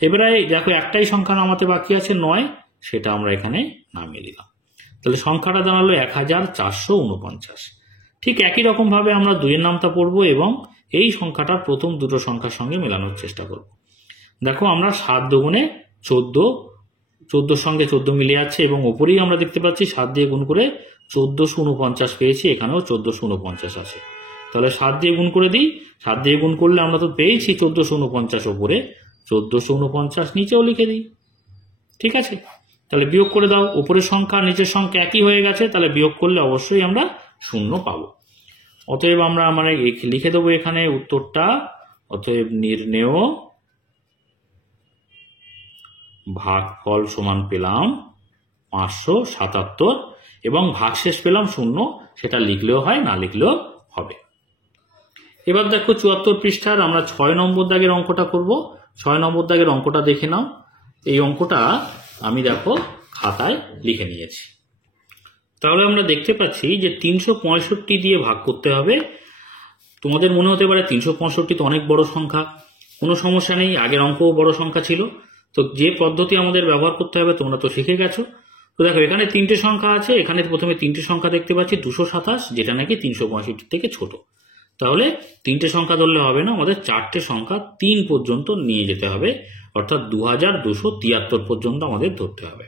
এবারে দেখো একটাই সংখ্যা নামাতে বাকি আছে 9, সেটা আমরা এখানে নামিয়ে দিলাম। তাহলে সংখ্যাটা দাঁড়ালো 1449। ঠিক একই রকম ভাবে আমরা 2-এর নামটা পড়বো এবং এই সংখ্যাটার প্রথম দুটো সংখ্যার সঙ্গে মেলানোর চেষ্টা করব। দেখো আমরা 7 2 14, 14-র সঙ্গে 14 মিলে যাচ্ছে এবং ওপরেই আমরা দেখতে পাচ্ছি 7 দিয়ে গুণ করে 1449 পেয়েছি, এখানেও 1449 আছে। তাহলে 7 দিয়ে গুণ করে দিই, 7 দিয়ে গুণ করলে আমরা তো পেয়েছি 1449 ওপরে, 1449 নিচেও লিখে দিই, ঠিক আছে। তাহলে বিয়োগ করে দাও, উপরের সংখ্যা নিচের সংখ্যা একই হয়ে গেছে, তাহলে বিয়োগ করলে অবশ্যই আমরা 0 পাবো। অতএব আমরা লিখে দেবো এখানে উত্তরটা, অতএব নির্ণেয় ভাগফল সমান পেলাম 577 এবং ভাগশেষ পেলাম 0, সেটা লিখলেও হয় না লিখলেও হবে। এবার দেখো 74 পৃষ্ঠার আমরা 6 নম্বর দাগের অঙ্কটা করব। 6 নম্বর দাগের অঙ্কটা দেখে নাও। এই অঙ্কটা আমি দেখো খাতায় লিখে নিয়েছি। তাহলে আমরা দেখতে পাচ্ছি যে 365 দিয়ে ভাগ করতে হবে। তোমাদের মনে হতে পারে 365 তো অনেক বড় সংখ্যা, কোনো সমস্যা নেই, আগের অঙ্কও বড় সংখ্যা ছিল। তো যে পদ্ধতি আমাদের ব্যবহার করতে হবে তোমরা তো শিখে গেছো। তো দেখো এখানে 3টে সংখ্যা আছে, এখানে প্রথমে 3টে সংখ্যা দেখতে পাচ্ছি 227, যেটা নাকি 365 থেকে ছোট। তাহলে 3টে সংখ্যা ধরলে হবে না, আমাদের 4টে সংখ্যা 3 পর্যন্ত নিয়ে যেতে হবে, অর্থাৎ 2273 পর্যন্ত আমাদের ধরতে হবে।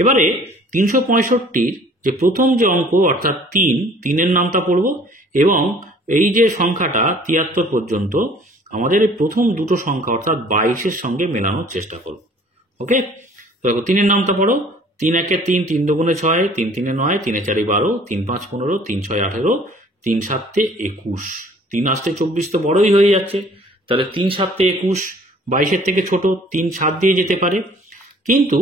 এবারে 365 যে প্রথম যে অঙ্ক অর্থাৎ 3-এর নামটা পড়ব এবং এই যে সংখ্যাটা 73 পর্যন্ত আমাদের এই প্রথম দুটো সংখ্যা অর্থাৎ 22-এর সঙ্গে মেলানোর চেষ্টা করব। ওকে, তো দেখো 3-এর নামটা পড়ো। 3 একে 3, 3 দুগুণে 6, 3 তিনে 9, 3 4 12, 3 5 15, 3 6 18, 3 7 21, 3 8 24 তো বড়ই হয়ে যাচ্ছে। তাহলে 3 7 21, 22-এর থেকে ছোট, 3 7 দিয়ে যেতে পারে। কিন্তু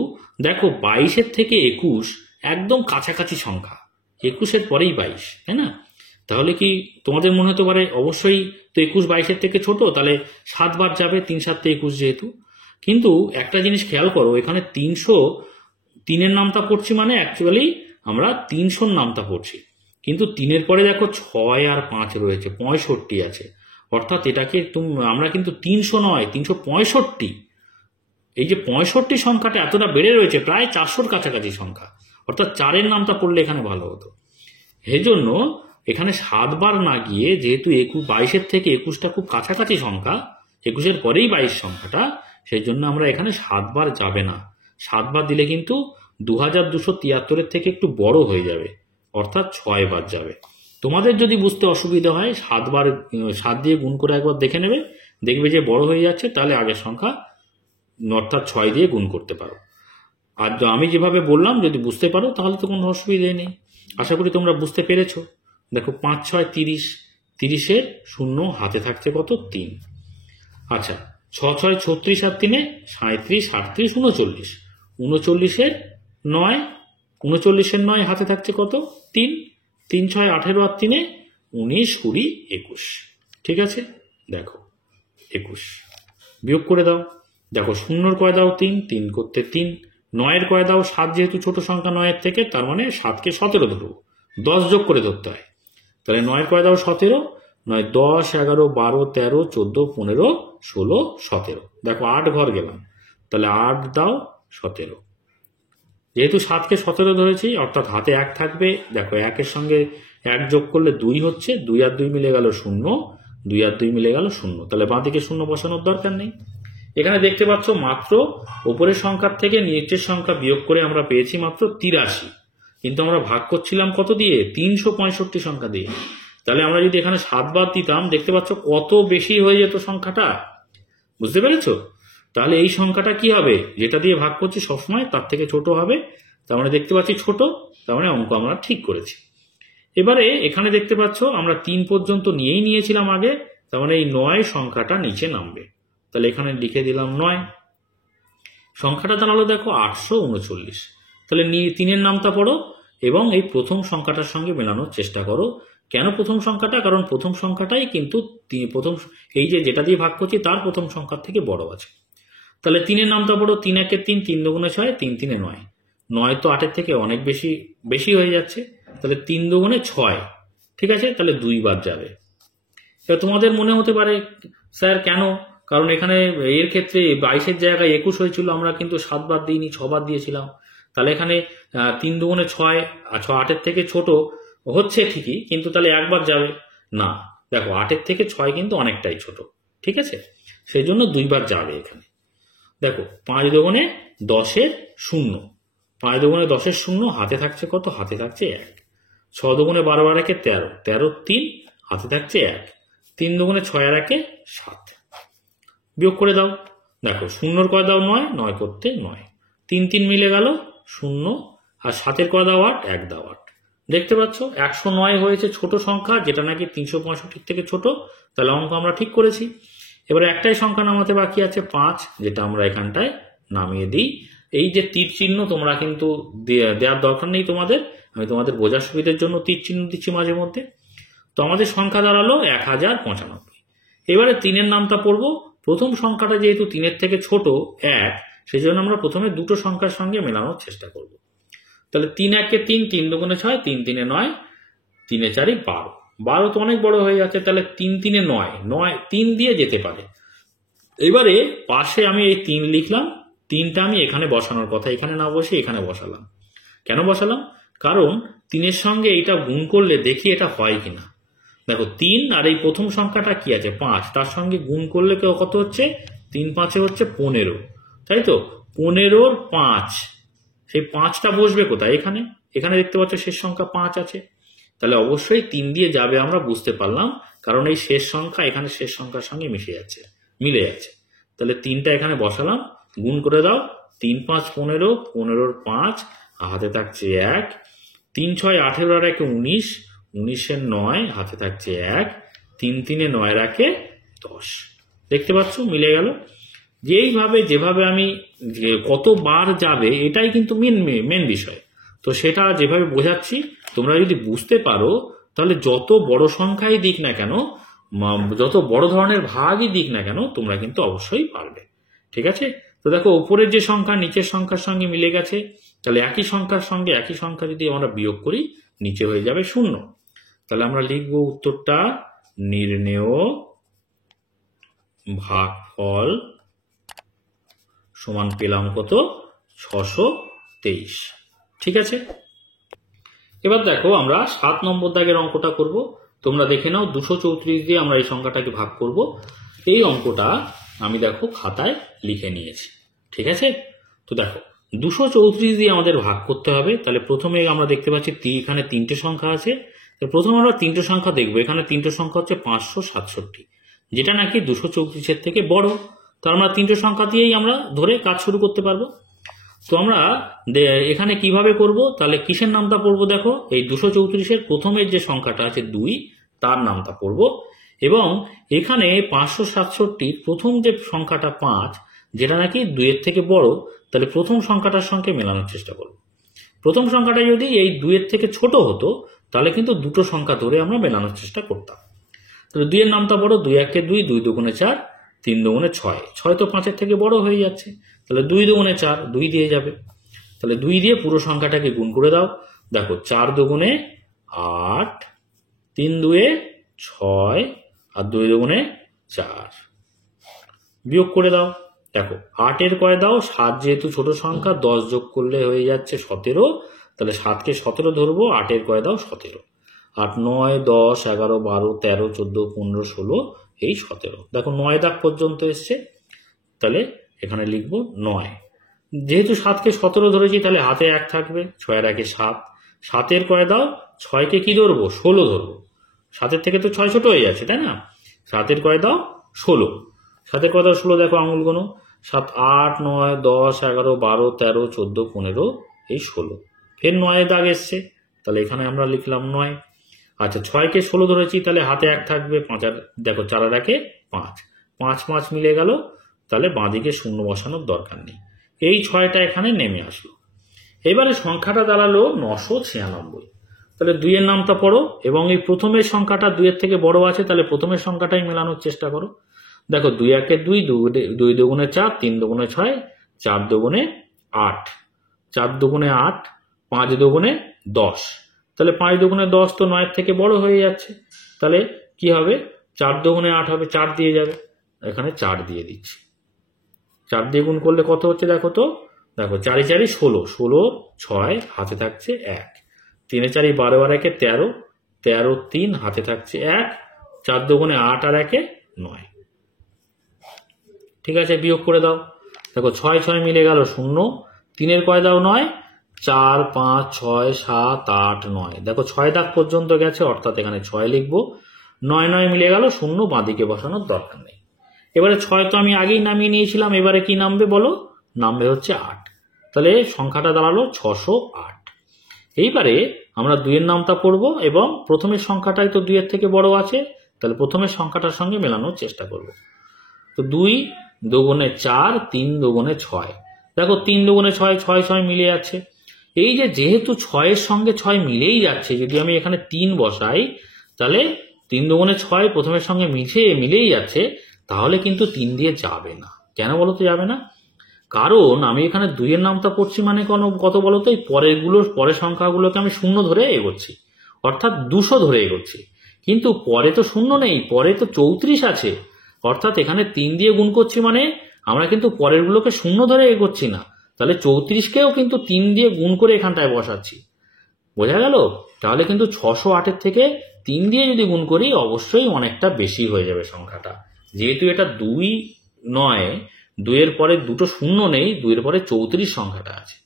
দেখো 22-এর থেকে 21 একদম কাছাকাছি সংখ্যা, 21-এর পরেই 22, তাই না? তাহলে কি তোমাদের মনে হতে পারে অবশ্যই তো 21 22-এর থেকে ছোট, তাহলে 7 বার যাবে 3 7 21 যেহেতু। কিন্তু একটা জিনিস খেয়াল করো, এখানে 303-এর নামটা পড়ছি মানে অ্যাকচুয়ালি আমরা 300-র নামটা পড়ছি, কিন্তু 3-এর পরে দেখো 6 আর 5 রয়েছে, 65 আছে, অর্থাৎ এটাকে আমরা কিন্তু 300 নয় 365। এই যে 65 সংখ্যাটা এতটা বেড়ে রয়েছে, প্রায় 400-র কাছাকাছি সংখ্যা, অর্থাৎ 4-এর নামটা পড়লে এখানে ভালো হতো। এজন্য এখানে 7 বার না গিয়ে, যেহেতু 22-এর থেকে 21টা খুব কাছাকাছি সংখ্যা, 21-এর পরেই 22 সংখ্যাটা, সেই জন্য আমরা এখানে 7 বার যাবে না। 7 বার দিলে কিন্তু 2273-এর থেকে একটু বড় হয়ে যাবে, অর্থাৎ 6 বার যাবে। তোমাদের যদি বুঝতে অসুবিধা হয় 7 দিয়ে গুণ করে একবার দেখে নেবে, দেখবে যে বড় হয়ে যাচ্ছে, তাহলে আগের সংখ্যা অর্থাৎ 6 দিয়ে গুণ করতে পারো। আর আমি যেভাবে বললাম যদি বুঝতে পারো তাহলে তো কোনো অসুবিধাই নেই। আশা করি তোমরা বুঝতে পেরেছো। দেখো 5 6 30, 30-এর 0 হাতে থাকছে কত? 3। আচ্ছা 6 6 36 আর 3 37 38 39, 39-এর 9, 39-এর 9 হাতে থাকছে কত? 3। 3 6 18 আর 3 19 20 21, ঠিক আছে? দেখো 21 বিয়োগ করে দাও। দেখো 0-র কয় দাও? 3, 3 করতে 3, 9-এর কয় দাও? 7, যেহেতু ছোট সংখ্যা 9-এর থেকে, তার মানে 7-কে 17 ধরবো, 10 যোগ করে ধরতে হয়। তাহলে 9-এর কয় দাও? 17, 9 10 11 12 13 14 15 16 17, দেখো 8 ঘর গেলাম, তাহলে 8 দাও 17। যেহেতু 7-কে 17 ধরেছি, অর্থাৎ হাতে 1 থাকবে। দেখো 1-এর সঙ্গে 1 যোগ করলে 2 হচ্ছে, 2 আর 2 মিলে গেল 0, 2 আর 2 মিলে গেল 0, তাহলে বাঁ দিকে 0 বসানোর দরকার নেই। এখানে দেখতে পাচ্ছ মাত্র উপরের সংখ্যার থেকে নিচের সংখ্যা বিয়োগ করে আমরা পেয়েছি মাত্র 83, কিন্তু আমরা ভাগ করছিলাম কত দিয়ে? 365 সংখ্যা দিয়ে। তাহলে আমরা যদি এখানে 7 বার দিতাম, দেখতে পাচ্ছ কত বেশি হয়ে যেত সংখ্যাটা, বুঝতে পেরেছো? তাহলে এই সংখ্যাটা কি হবে? যেটা দিয়ে ভাগ করছি সবসময় তার থেকে ছোট হবে, তার মানে দেখতে পাচ্ছি ছোট, তার মানে অঙ্ক আমরা ঠিক করেছি। এবারে এখানে দেখতে পাচ্ছ আমরা 3 পর্যন্ত নিয়েই নিয়েছিলাম আগে, তার মানে এই 9 সংখ্যাটা নিচে নামবে। তাহলে এখানে লিখে দিলাম 9। সংখ্যাটা দাঁড়ালো দেখো 839। তাহলে 3-এর নামটা পড়ো এবং এই প্রথম সংখ্যাটার সঙ্গে মেলানোর চেষ্টা করো। কেন প্রথম সংখ্যাটা? কারণ প্রথম সংখ্যাটাই কিন্তু প্রথম এই যেটা দিয়ে ভাগ করছি তার প্রথম সংখ্যার থেকে বড় আছে। তাহলে 3-এর নামটা পড়ো। 3 1 3, 3 2 6, 3 3 9, 9 তো 8-এর থেকে অনেক বেশি হয়ে যাচ্ছে, তাহলে 3 2 6, ঠিক আছে? তাহলে 2 বার যাবে। এবার তোমাদের মনে হতে পারে স্যার কেন? কারণ এখানে এর ক্ষেত্রে 22-এর জায়গায় 21 হয়েছিল, আমরা কিন্তু 7 বার দিইনি, 6 বার দিয়েছিলাম। তাহলে এখানে 3 2 6, 8-এর থেকে ছোট হচ্ছে ঠিকই, কিন্তু তাহলে 1 বার যাবে না। দেখো 8-এর থেকে 6 কিন্তু অনেকটাই ছোট, ঠিক আছে? সেই জন্য 2 বার যাবে এখানে। দেখো 5 2 10-এর 0, 5 2 10-এর 0 হাতে থাকছে কত? হাতে থাকছে 1। 6 2 12 12 1 13, 13 3 হাতে থাকছে 1, 3 2 6 আর 1 7, বিয়োগ করে দাও। দেখো 0-র কয় দাও? 9, 9 করতে 9, 3 3 মিলে গেল 0, আর 7-এর কয় দাও? 8, 1 দাও 8। দেখতে পাচ্ছ 109 হয়েছে ছোট সংখ্যা, যেটা নাকি 365 থেকে ছোট, তাহলে অঙ্ক আমরা ঠিক করেছি। এবারে একটাই সংখ্যা নামাতে বাকি আছে 5, যেটা আমরা এখানটায় নামিয়ে দিই। এই যে তীর চিহ্ন তোমরা কিন্তু দেওয়ার দরকার নেই তোমাদের, আমি তোমাদের বোঝার সুবিধার জন্য তীর চিহ্ন দিচ্ছি মাঝে মধ্যে। তো আমাদের সংখ্যা দাঁড়ালো 1095। এবারে 3-এর নামটা পড়বো। প্রথম সংখ্যাটা যেহেতু 3-এর থেকে ছোট 1, সেই জন্য আমরা প্রথমে দুটো সংখ্যার সঙ্গে মেলানোর চেষ্টা করব। তাহলে 3 1 3, 3 2 6, 3 3 9, 3 4 12। 12 তো অনেক বড় হয়ে যাচ্ছে, তাহলে 3 3 9, 9 3 দিয়ে যেতে পারে। এবারে পাশে আমি এই 3 লিখলাম, 3টা আমি এখানে বসানোর কথা, এখানে না বসে এখানে বসালাম। কেন বসালাম? কারণ 3-এর সঙ্গে এটা গুণ করলে দেখি এটা হয় কিনা। দেখো 3 আর এই প্রথম সংখ্যাটা কি আছে 5, তার সঙ্গে গুণ করলে কত হচ্ছে? 3 5 হচ্ছে 15, তাই তো? 15-র 5, সেই 5টা বসবে কোথায়? এখানে। এখানে দেখতে পাচ্ছ শেষ সংখ্যা 5 আছে, তাহলে অবশ্যই 3 দিয়ে যাবে, আমরা বুঝতে পারলাম, কারণ এই শেষ সংখ্যা এখানে শেষ সংখ্যার সঙ্গে মিলে যাচ্ছে। তাহলে 3টা এখানে বসালাম, গুণ করে দাও। 3 5 15, 15-র 5, হাতে থাকছে 1, 3 6 18 আর 1 19, 19-এর 9, হাতে থাকছে 1, 3 3 9 রাখে 10। দেখতে পাচ্ছ মিলে গেল। যেভাবে আমি কতবার যাবে এটাই কিন্তু মেন বিষয়। তো সেটা যেভাবে বোঝাচ্ছি তোমরা যদি বুঝতে পারো তাহলে যত বড় সংখ্যাই দিক না কেন, যত বড় ধরনের ভাগই দিক না কেন, তোমরা কিন্তু অবশ্যই পারবে। ঠিক আছে? তো দেখো উপরের যে সংখ্যা নিচের সংখ্যার সঙ্গে মিলে গেছে, তাহলে একই সংখ্যার সঙ্গে একই সংখ্যা যদি আমরা বিয়োগ করি নিচে হয়ে যাবে 0। তাহলে আমরা লিখব উত্তরটা নির্ণেয় ভাগফল সমান পেলাম কত? 623। ঠিক আছে? এবার দেখো আমরা 7 নম্বর দাগের অঙ্কটা করব। তোমরা দেখে নাও 234 দিয়ে আমরা এই সংখ্যাটাকে ভাগ করব। এই অঙ্কটা আমি দেখো খাতায় লিখে নিয়েছি। ঠিক আছে? তো দেখো 234 দিয়ে আমাদের ভাগ করতে হবে। তাহলে প্রথমে আমরা দেখতে পাচ্ছি এখানে 3টে সংখ্যা আছে। প্রথমে আমরা 3টে সংখ্যা দেখবো। এখানে 3টে সংখ্যা হচ্ছে 567, যেটা নাকি 234-এর থেকে বড়। তো আমরা 3টে সংখ্যা দিয়েই আমরা ধরে কাজ শুরু করতে পারবো। তো আমরা এখানে কিভাবে করব? তাহলে কিসের নামটা পড়বো? দেখো এই 234-এর প্রথমের যে সংখ্যাটা আছে 2, তার নামটা পড়বো। এবং এখানে 567-র প্রথম যে সংখ্যাটা 5, যেটা নাকি 2-এর থেকে বড়, তাহলে প্রথম সংখ্যাটার সঙ্গে মেলানোর চেষ্টা করব। প্রথম সংখ্যাটা যদি এই 2-এর থেকে ছোট হতো তাহলে কিন্তু দুটো সংখ্যা ধরে আমরা মেলানোর চেষ্টা করতাম। তাহলে 2-এর নামটা বড়, 2 1 2, 2 2 4, 3 2 6, 6 তো 5-এর থেকে বড় হয়ে যাচ্ছে, তাহলে 2 2 4, 2 দিয়ে যাবে। তাহলে 2 দিয়ে পুরো সংখ্যাটাকে গুণ করে দাও। দেখো 4 2 8, 3 2 6, আর 2 2 4, বিয়োগ করে দাও। দেখো 8-এর কয় দাও? 7 যেহেতু ছোট সংখ্যা, 10 যোগ করলে হয়ে যাচ্ছে 17। তাহলে 7কে 17 ধরবো, 8-এর কয় দাও? 17। 8 9 10 11 12 13 14 15 16, এই 17। দেখো 9 দাগ পর্যন্ত এসছে, তাহলে এখানে লিখবো 9। যেহেতু 7কে 17 ধরেছি তাহলে হাতে 1 থাকবে, 6 আর 1 7। 7-এর কয় দাও? 6কে কি ধরবো? 16 ধরবো। 7-এর থেকে তো 6 ছোট হয়ে যাচ্ছে, তাই না? 7-এর কয় দাও? 16। 7-এর কয় দাও? 16। দেখো আঙুল গোনো, 7 8 9 10 11 12 13 14 15, এই 16। ফের 9 দাগ এসছে, তাহলে এখানে আমরা লিখলাম 9। আচ্ছা 6কে 16 ধরেছি, তাহলে হাতে 1 থাকবে, 5 আর দেখো 4 আর 1 5, 5 5 মিলে গেল। তাহলে বাঁদিকে 0 বসানোর দরকার নেই, এই 6টা এখানে নেমে আসলো। এবারে সংখ্যাটা দাঁড়ালো 996। তাহলে 2-এর নামটা পড়ো এবং এই প্রথমের সংখ্যাটা 2-এর থেকে বড় আছে, তাহলে প্রথমের সংখ্যাটাই মেলানোর চেষ্টা করো। দেখো 2 1 2, 2 2 4, 3 2 6, 4 2 8, 4 2 8, 5 2 10। তাহলে 5 2 10 তো 9-এর থেকে বড় হয়ে যাচ্ছে, তাহলে কি হবে? 4 2 8 হবে, 4 দিয়ে যাবে। এখানে 4 দিয়ে দিচ্ছি। 4 দিয়ে গুণ করলে কত হচ্ছে দেখো তো? দেখো 4 4 16, 16 6, হাতে থাকছে 1, 3 4 12 আর 1 13, 13 3, হাতে থাকছে 1, 4 2 8 আর 1 9। ঠিক আছে, বিয়োগ করে দাও। দেখো 6 6 মিলে গেল 0। 3-এর কয় দাও? 9, 4 5 6 7 8 9। দেখো 6 দাগ পর্যন্ত গেছে, অর্থাৎ এখানে 6 লিখবো। 9 9 মিলে গেল 0, বাঁদিকে বসানোর দরকার নেই। এবারে 6 তো আমি আগেই নামিয়ে নিয়েছিলাম, এবারে কি নামবে বলো? নামবে হচ্ছে 8। তাহলে সংখ্যাটা দাঁড়ালো 608। এইবারে আমরা 2-এর নামটা পড়বো এবং প্রথমের সংখ্যাটাই তো 2-এর থেকে বড় আছে, তাহলে প্রথমের সংখ্যাটার সঙ্গে মেলানোর চেষ্টা করব। তো 2 2 4, 3 2 6, দেখো 3 দুগুণে 6, 6 6 মিলে যাচ্ছে। এই যে যেহেতু 6-এর সঙ্গে 6 মিলেই যাচ্ছে, যদি আমি এখানে 3 বসাই তাহলে 3 দুগুণে 6 প্রথমের সঙ্গে মিলেই যাচ্ছে, তাহলে কিন্তু 3 দিয়ে যাবে না। কেন বলতো যাবে না? কারণ আমি এখানে 2 এর নামটা পড়ছি মানে কত বলতো, এই পরের সংখ্যাগুলোকে আমি শূন্য ধরে এগোচ্ছি, অর্থাৎ 200 ধরে এগোচ্ছি। কিন্তু পরে তো শূন্য নেই, পরে তো 34 আছে, অর্থাৎ এখানে 3 দিয়ে গুণ করছি মানে আমরা কিন্তু পরের গুলোকে শূন্য ধরে এগোচ্ছি না, তাহলে 34কেও কিন্তু 3 দিয়ে গুণ করে এখানটায় বসাচ্ছি। বোঝা গেল? তাহলে কিন্তু 608-এর থেকে 3 দিয়ে যদি গুণ করি অবশ্যই অনেকটা বেশি হয়ে যাবে সংখ্যাটা। যেহেতু এটা 2 নয়, 2-এর পরে দুটো শূন্য নেই, 2-এর পরে 34 সংখ্যাটা আছে,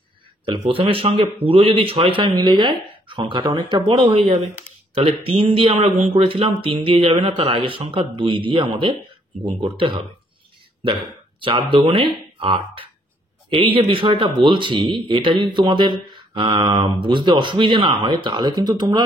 তাহলে প্রথমের সঙ্গে পুরো যদি 6 6 মিলে যায় সংখ্যাটা অনেকটা বড় হয়ে যাবে। তাহলে 3 দিয়ে আমরা গুণ করেছিলাম, 3 দিয়ে যাবে না, তার আগের সংখ্যা 2 দিয়ে আমাদের গুণ করতে হবে। দেখো 4 দুগুণে 8, এই যে বিষয়টা বলছি এটা যদি তোমাদের বুঝতে অসুবিধে না হয় তাহলে কিন্তু তোমরা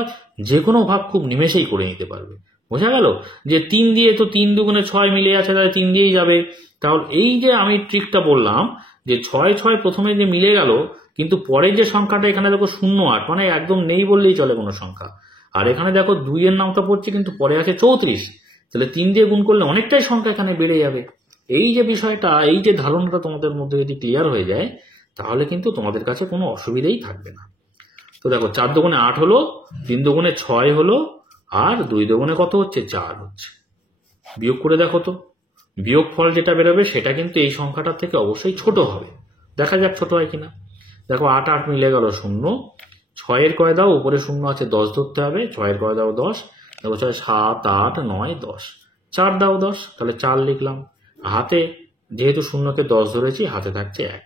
যে কোনো ভাগ খুব নিমেষেই করে নিতে পারবে। বোঝা গেল? যে 3 দিয়ে তো 3 দুগুণে 6 মিলে আছে, তাহলে 3 দিয়েই যাবে। তাহলে এই যে আমি ট্রিকটা বললাম যে 6 6 প্রথমে যে মিলে গেল, কিন্তু পরের যে সংখ্যাটা এখানে দেখো 08, মানে একদম নেই বললেই চলে কোনো সংখ্যা। আর এখানে দেখো 2 এর নামটা পড়ছে কিন্তু পরে আছে 34, তাহলে 3 দিয়ে গুণ করলে অনেকটাই সংখ্যা এখানে বেড়ে যাবে। এই যে বিষয়টা, এই যে ধারণাটা তোমাদের মধ্যে যদি ক্লিয়ার হয়ে যায় তাহলে কিন্তু তোমাদের কাছে কোনো অসুবিধাই থাকবে না। তো দেখো 4 দুগুণে 8 হলো, 3 দুগুণে 6 হলো, আর 2 দুগুণে কত হচ্ছে? 4 হচ্ছে। বিয়োগ করে দেখো তো, বিয়োগ ফল যেটা বেরোবে সেটা কিন্তু এই সংখ্যাটার থেকে অবশ্যই ছোট হবে। দেখা যাক ছোট হয় কিনা। দেখো 8 8 মিলে গেল 0, 6-এর কয় দাও, উপরে 0 আছে 10 ধরতে হবে, 6-এর কয় দাও 10, দেখো 6 7 8 9 10, 4 দাও 10, তাহলে 4 লিখলাম। হাতে যেহেতু 0-কে 10 ধরেছি, হাতে থাকছে 1,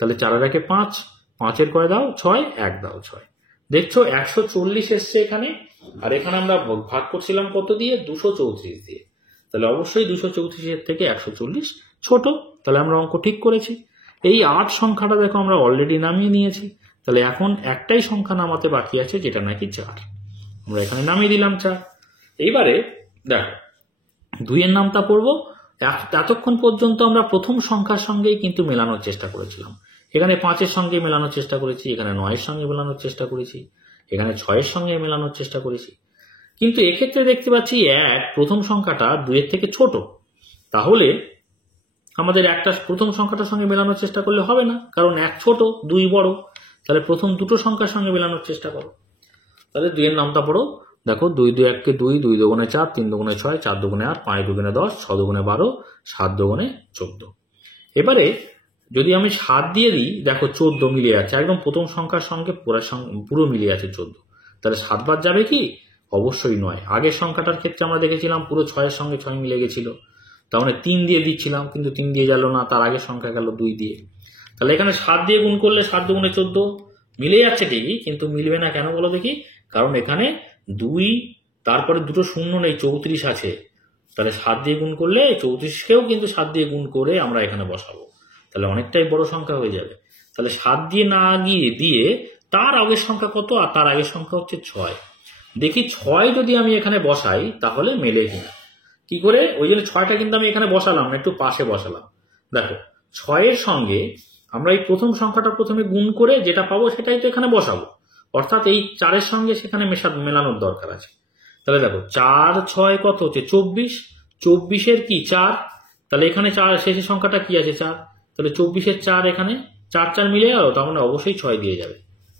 তাহলে 4-এর 1-এ 5, 5-এর কয় দাও 6, 1 দাও 6। দেখছো 140 এসছে এখানে, আর এখানে আমরা ভাগ করছিলাম কত দিয়ে? 234 দিয়ে। তাহলে অবশ্যই 234-এর থেকে 140 ছোট, তাহলে আমরা অঙ্ক ঠিক করেছি। এই 8 সংখ্যাটা দেখো আমরা অলরেডি নামিয়ে নিয়েছি, তাহলে এখন একটাই সংখ্যা নামাতে বাকি আছে যেটা নাকি 4, আমরা এখানে নামিয়ে দিলাম 4। এইবারে দেখো 2 এর নামটা পড়বো। এতক্ষণ পর্যন্ত আমরা প্রথম সংখ্যার সঙ্গেই কিন্তু মেলানোর চেষ্টা করেছিলাম, এখানে 5-এর সঙ্গে মেলানোর চেষ্টা করেছি, এখানে 9-এর সঙ্গে মেলানোর চেষ্টা করেছি, এখানে 6-এর সঙ্গে মেলানোর চেষ্টা করেছি, কিন্তু এক্ষেত্রে দেখতে পাচ্ছি 1 প্রথম সংখ্যাটা 2-এর থেকে ছোট। তাহলে আমাদের একটা প্রথম সংখ্যাটার সঙ্গে মেলানোর চেষ্টা করলে হবে না, কারণ 1 ছোট 2 বড়। তাহলে প্রথম দুটো সংখ্যার সঙ্গে মেলানোর চেষ্টা করো। তাহলে 2 এর নামটা পড়ো। দেখো 2 2 1 কে 2, 2 দুগুণে 4, 3 দুগুণে 6, 4 দুগুণে 8, 5 দুগুণে 10, 6 দুগুণে 12, 7 দুগুণে 14। এবারে যদি আমি 7 দিয়ে দিই, দেখো 14 মিলে যাচ্ছে, একদম প্রথম সংখ্যার সঙ্গে পুরো মিলে আছে 14, তাহলে 7 বার যাবে কি? অবশ্যই নয়। আগের সংখ্যাটার ক্ষেত্রে আমরা দেখেছিলাম পুরো 6-এর সঙ্গে 6 মিলে গেছিল, তার মানে 3 দিয়ে দিচ্ছিলাম, কিন্তু 3 দিয়ে গেল না, তার আগের সংখ্যা গেল 2 দিয়ে। তাহলে এখানে 7 দিয়ে গুণ করলে 7 দুগুণে 14 মিলে যাচ্ছে ঠিকই, কিন্তু মিলবে না কেন বলো দেখি? কারণ এখানে 2, তারপরে দুটো শূন্য নেই, 34 আছে, তাহলে 7 দিয়ে গুণ করলে 34কেও কিন্তু 7 দিয়ে গুণ করে আমরা এখানে বসাবো, তাহলে অনেকটাই বড় সংখ্যা হয়ে যাবে। তাহলে 7 দিয়ে না গিয়ে দিয়ে তার আগের সংখ্যা কত? আর তার আগের সংখ্যা হচ্ছে 6। দেখি 6 যদি আমি এখানে বসাই তাহলে মেলে কিনা। কি করে? ওই জন্য 6টা কিন্তু আমি এখানে বসালাম না, একটু পাশে বসালাম। দেখো 6-এর সঙ্গে আমরা এই প্রথম সংখ্যাটা প্রথমে গুণ করে যেটা পাবো সেটাই তো এখানে বসাবো, অর্থাৎ এই 4-এর সঙ্গে সেখানে মেলানোর দরকার আছে। তাহলে দেখো 4 6 কত হচ্ছে? 24, 24-এর কি 4, তাহলে এখানে 4 শেষের সংখ্যাটা কি আছে? 4, তাহলে 24-এর 4 এখানে 4 4 মিলে গেল, তার মানে অবশ্যই 6 দিয়ে যাবে।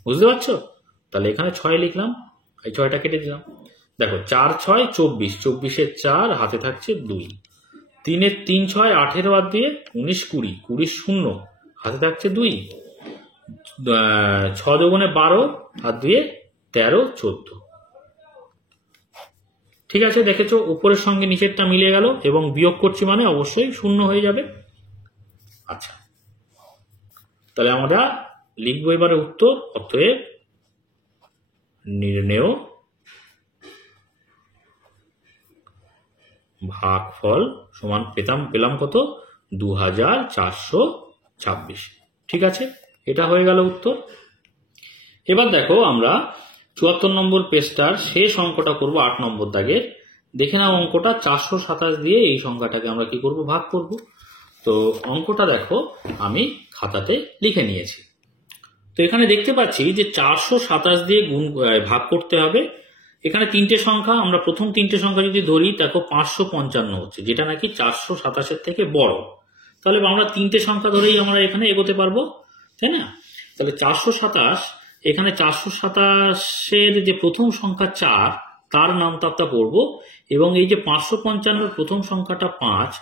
বুঝতে পারছো? তাহলে এখানে 6 লিখলাম, এই 6টা কেটে দিলাম। দেখো 4 6 24, 24-এর 4 হাতে থাকছে 2, 3-এর 3 6 18 বাদ দিয়ে 19 20, 20 0 হাতে থাকছে 2, 6 দুগুণে 12 আর 2 13 14। ঠিক আছে, দেখেছো উপরের সঙ্গে নিচেরটা মিলে গেল, এবং বিয়োগ করছি মানে অবশ্যই 0 হয়ে যাবে। আচ্ছা, তাহলে আমরা লিখবো এবারে উত্তর। অতএব নির্ণেয় ভাগফল সমান পেলাম কত? 2426। ঠিক আছে, এটা হয়ে গেল উত্তর। এবার দেখো আমরা 74 নম্বর পেজটার শেষ অঙ্কটা করব, 8 নম্বর দাগের। দেখে নাও অঙ্কটা। 427 দিয়ে এই সংখ্যাটাকে আমরা কি করব? ভাগ করব। তো অঙ্কটা দেখো আমি খাতাতে লিখে নিয়েছি। তো এখানে দেখতে পাচ্ছি যে 427 দিয়ে ভাগ করতে হবে। এখানে তিনটে সংখ্যা, আমরা প্রথম তিনটে সংখ্যা যদি ধরি দেখো 555 হচ্ছে, যেটা নাকি 427 থেকে বড়। তাহলে আমরা তিনটে সংখ্যা ধরেই আমরা এখানে এগোতে পারবো, তাই না? তাহলে 427, এখানে 427-এর যে প্রথম সংখ্যা 4 তার নামতা পড়বো, এবং এই যে 555-এর প্রথম সংখ্যাটা 5,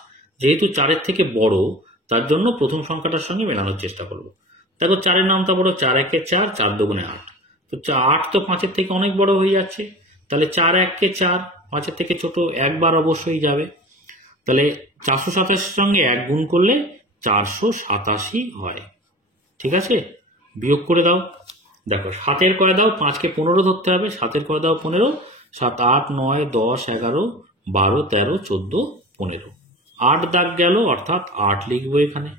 যেহেতু 4-এর থেকে বড় তার জন্য প্রথম সংখ্যাটার সঙ্গে মেলানোর চেষ্টা করব। দেখো 4-এর নামতা পড়ো 4 একে 4, 4 দুগুণে 8। তো 8 তো 5-এর থেকে অনেক বড় হয়ে যাচ্ছে, তাহলে 4 একে 4, 5-এর থেকে ছোট, একবার অবশ্যই যাবে। তাহলে 427-এর সঙ্গে 1 গুণ করলে 487 হয়। ঠিক আছে, বিয়োগ করে দাও। দেখো 7-এর কয় দাও, 5-কে 15 ধরতে হবে, 7-এর কয় দাও 15, 7 8 9 10 11 12 13 14 15, 8 দাগ গেল, অর্থাৎ 8 লিখবো এখানে।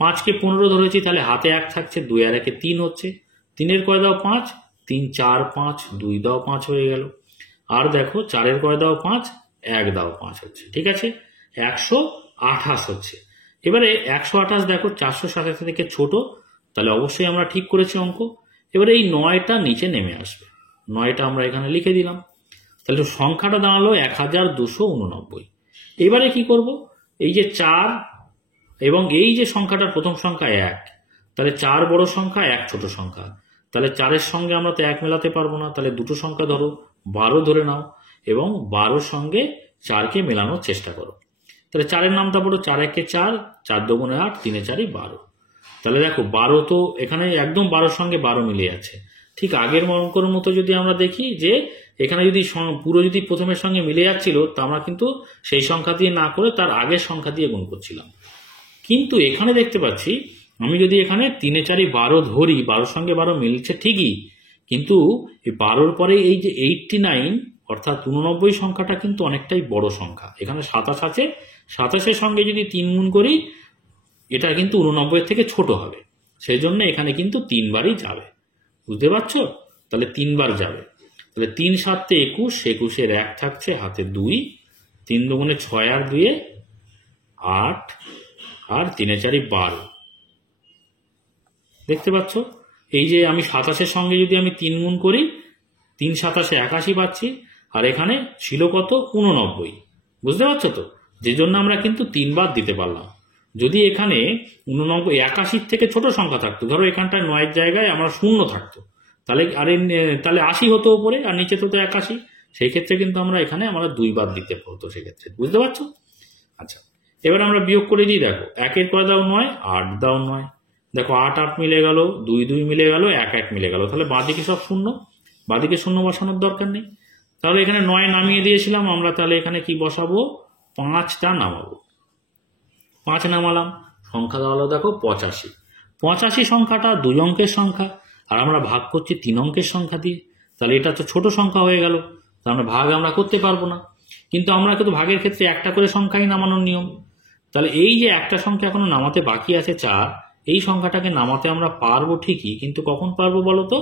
5-কে 15 ধরেছি, তাহলে হাতে 1 থাকছে, 2 আর 1-এ 3 হচ্ছে। 3-এর কয় দাও 5, 3 4 5, 2 দাও 5 হয়ে গেল। আর দেখো 4-এর কয় দাও 5, 1 দাও 5 হচ্ছে। ঠিক আছে, 128 হচ্ছে। এবারে 128 দেখো 427 থেকে ছোট, তাহলে অবশ্যই আমরা ঠিক করেছি অঙ্ক। এবারে এই 9টা নিচে নেমে আসবে, 9টা আমরা এখানে লিখে দিলাম। তাহলে সংখ্যাটা দাঁড়ালো 1289। এবারে কি করব, এই যে 4 এবং এই যে সংখ্যাটার প্রথম সংখ্যা 1, তাহলে 4 বড় সংখ্যা, 1 ছোট সংখ্যা। তাহলে 4-এর সঙ্গে আমরা তো 1 মেলাতে পারবো না, তাহলে দুটো সংখ্যা ধরো, 12 ধরে নাও, এবং 12-র সঙ্গে 4-কে মেলানোর চেষ্টা করো। তাহলে 4-এর নামটা পড়ো 4 একে 4, 4 দুগুণে 8, 3 এ 4 12। তাহলে দেখো 12 তো এখানে একদম 12-র সঙ্গে 12 মিলে যাচ্ছে। ঠিক আগের অঙ্কের মতো যদি আমরা দেখি যে এখানে যদি পুরো যদি প্রথমের সঙ্গে মিলে যাচ্ছিল, তা আমরা কিন্তু সেই সংখ্যা দিয়ে না করে তার আগের সংখ্যা দিয়ে গুণ করছিলাম। কিন্তু এখানে দেখতে পাচ্ছি আমি যদি এখানে 3 এ 4 12 ধরি, 12-র সঙ্গে 12 মিলছে ঠিকই, কিন্তু এই 12-র পরে এই যে 89 অর্থাৎ 89 সংখ্যাটা কিন্তু অনেকটাই বড় সংখ্যা। এখানে 27 আছে, 27-এর সঙ্গে যদি 3 গুণ করি এটা কিন্তু 89-এর থেকে ছোট হবে, সেই জন্য এখানে কিন্তু 3 বারই যাবে। বুঝতে পারছো? তাহলে 3 বার যাবে। তাহলে 3 7 21, 21-এর 1 থাকছে, হাতে 2, 3 দুগুণে 6 আর 2 8, আর 3 এ 4 12। দেখতে পাচ্ছ, এই যে আমি 27-এর সঙ্গে যদি আমি 3 গুণ করি, 3 27-এ 81 পাচ্ছি, আর এখানে ছিল কত 89। বুঝতে পারছো তো, যে জন্য আমরা কিন্তু 3 বার দিতে পারলাম। যদি এখানে 89 81-র থেকে ছোট সংখ্যা থাকতো, ধরো এখানটায় 9-এর জায়গায় আমরা 0 থাকতো, তাহলে তাহলে 80 হতো উপরে, আর নিচে তো 81, সেই ক্ষেত্রে কিন্তু আমরা এখানে 2 বার দিতে হতো সেক্ষেত্রে। বুঝতে পারছো? আচ্ছা, এবার আমরা বিয়োগ করে দিই। দেখো 1-এর কয় দাও 9, 8 দাও 9। দেখো 8 8 মিলে গেল, 2 2 মিলে গেল, 1 1 মিলে গেল। তাহলে বাঁদিকে সব শূন্য, বাঁদিকে শূন্য বসানোর দরকার নেই। তাহলে এখানে 9 নামিয়ে দিয়েছিলাম আমরা, তাহলে এখানে কি বসাবো, 5টা নামাবো। 5 নামালাম, সংখ্যা দাঁড়ালো দেখো 85। 85 সংখ্যাটা 2 অঙ্কের সংখ্যা, আর আমরা ভাগ করছি 3 অঙ্কের সংখ্যা দিয়ে, তাহলে এটা তো ছোট সংখ্যা হয়ে গেল, তাহলে ভাগ আমরা করতে পারবো না। কিন্তু আমরা কিন্তু ভাগের ক্ষেত্রে একটা করে সংখ্যাই নামানোর নিয়ম। তাহলে এই যে একটা সংখ্যা এখনো নামাতে বাকি আছে 4, এই সংখ্যাটাকে নামাতে আমরা পারবো ঠিকই, কিন্তু কখন পারবো বলো তো?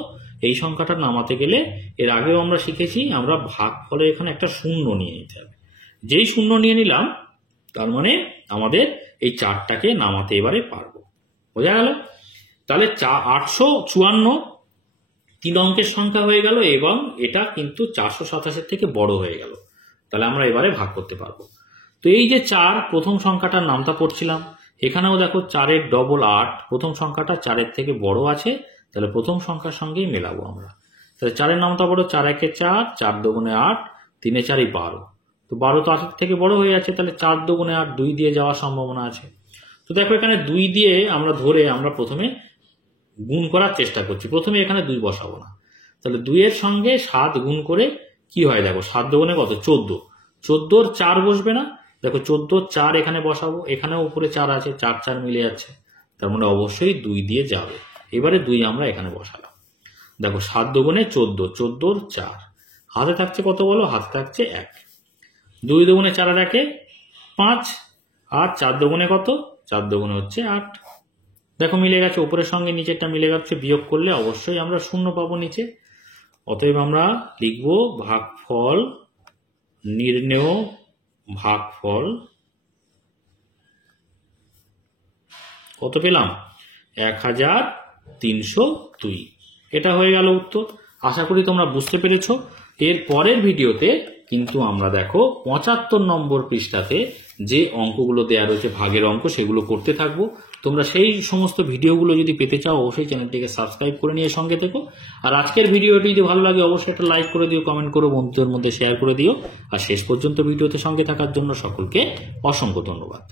এই সংখ্যাটা নামাতে গেলে এর আগেও আমরা শিখেছি, আমরা ভাগ ফলে এখানে একটা শূন্য নিয়ে নিতে হবে। যেই শূন্য নিয়ে নিলাম তার মানে আমাদের এই 4টাকে নামাতে এবারে পারবো। বোঝা গেল? তাহলে 854 3 অঙ্কের সংখ্যা হয়ে গেল, এবং এটা কিন্তু 427-এর থেকে বড় হয়ে গেল। তাহলে আমরা এবারে ভাগ করতে পারবো। তো এই যে 4 প্রথম সংখ্যাটার নামটা পড়ছিলাম, এখানেও দেখো 4-এর ডবল 8, প্রথম সংখ্যাটা 4-এর থেকে বড় আছে, তাহলে প্রথম সংখ্যার সঙ্গেই মেলাবো আমরা। তাহলে 4-এর নামটা পড়ো 4 একে 4, 4 দুগুণে 8, 3 এ 4 12। তো 12 তো 8-এর থেকে বড় হয়ে যাচ্ছে, তাহলে 4 দুগুণে 8, 2 দিয়ে যাওয়ার সম্ভাবনা আছে। তো দেখো এখানে 2 দিয়ে আমরা ধরে আমরা প্রথমে গুণ করার চেষ্টা করছি, প্রথমে এখানে 2 বসাবো না। তাহলে 2-এর সঙ্গে 7 গুণ করে কি হয় দেখো, 7 দুগুণে কত 14, 14-র 4 বসবে না, দেখো 14-র 4 এখানে বসাবো, এখানেও উপরে 4 আছে, 4 4 মিলে যাচ্ছে, তার মানে অবশ্যই 2 দিয়ে যাবে। এবারে 2 আমরা এখানে বসালাম। দেখো 7 দুগুণে 14, 14-র 4, হাতে থাকছে কত বলো, হাতে থাকছে 1। 2 দুগুণে 4 আর 1 5, আর 4 দুগুণে কত, 4 দুগুণে হচ্ছে 8। দেখো মিলে গেছে, উপরের সঙ্গে নিচেরটা মিলে গেছে, বিয়োগ করলে অবশ্যই আমরা 0 পাবো নিচে। অতএব আমরা লিখবো ভাগফল নির্ণেয় ভাগফল কত পেলাম? 1302। এটা হয়ে গেল উত্তর। আশা করি তোমরা বুঝতে পেরেছো। এর পরের ভিডিওতে কিন্তু আমরা দেখো 75 নম্বর পৃষ্ঠাতে যে অঙ্কগুলো দেওয়া রয়েছে ভাগের অঙ্ক, সেগুলো করতে থাকবো। তোমরা সেই সমস্ত ভিডিওগুলো যদি পেতে চাও অবশ্যই চ্যানেলটিকে সাবস্ক্রাইব করে নিয়ে সঙ্গে থেকো। আর আজকের ভিডিওটি যদি ভালো লাগে অবশ্যই একটা লাইক করে দিও, কমেন্ট করো, বন্ধুদের মধ্যে শেয়ার করে দিও। আর শেষ পর্যন্ত ভিডিওতে সঙ্গে থাকার জন্য সকলকে অসংখ্য ধন্যবাদ।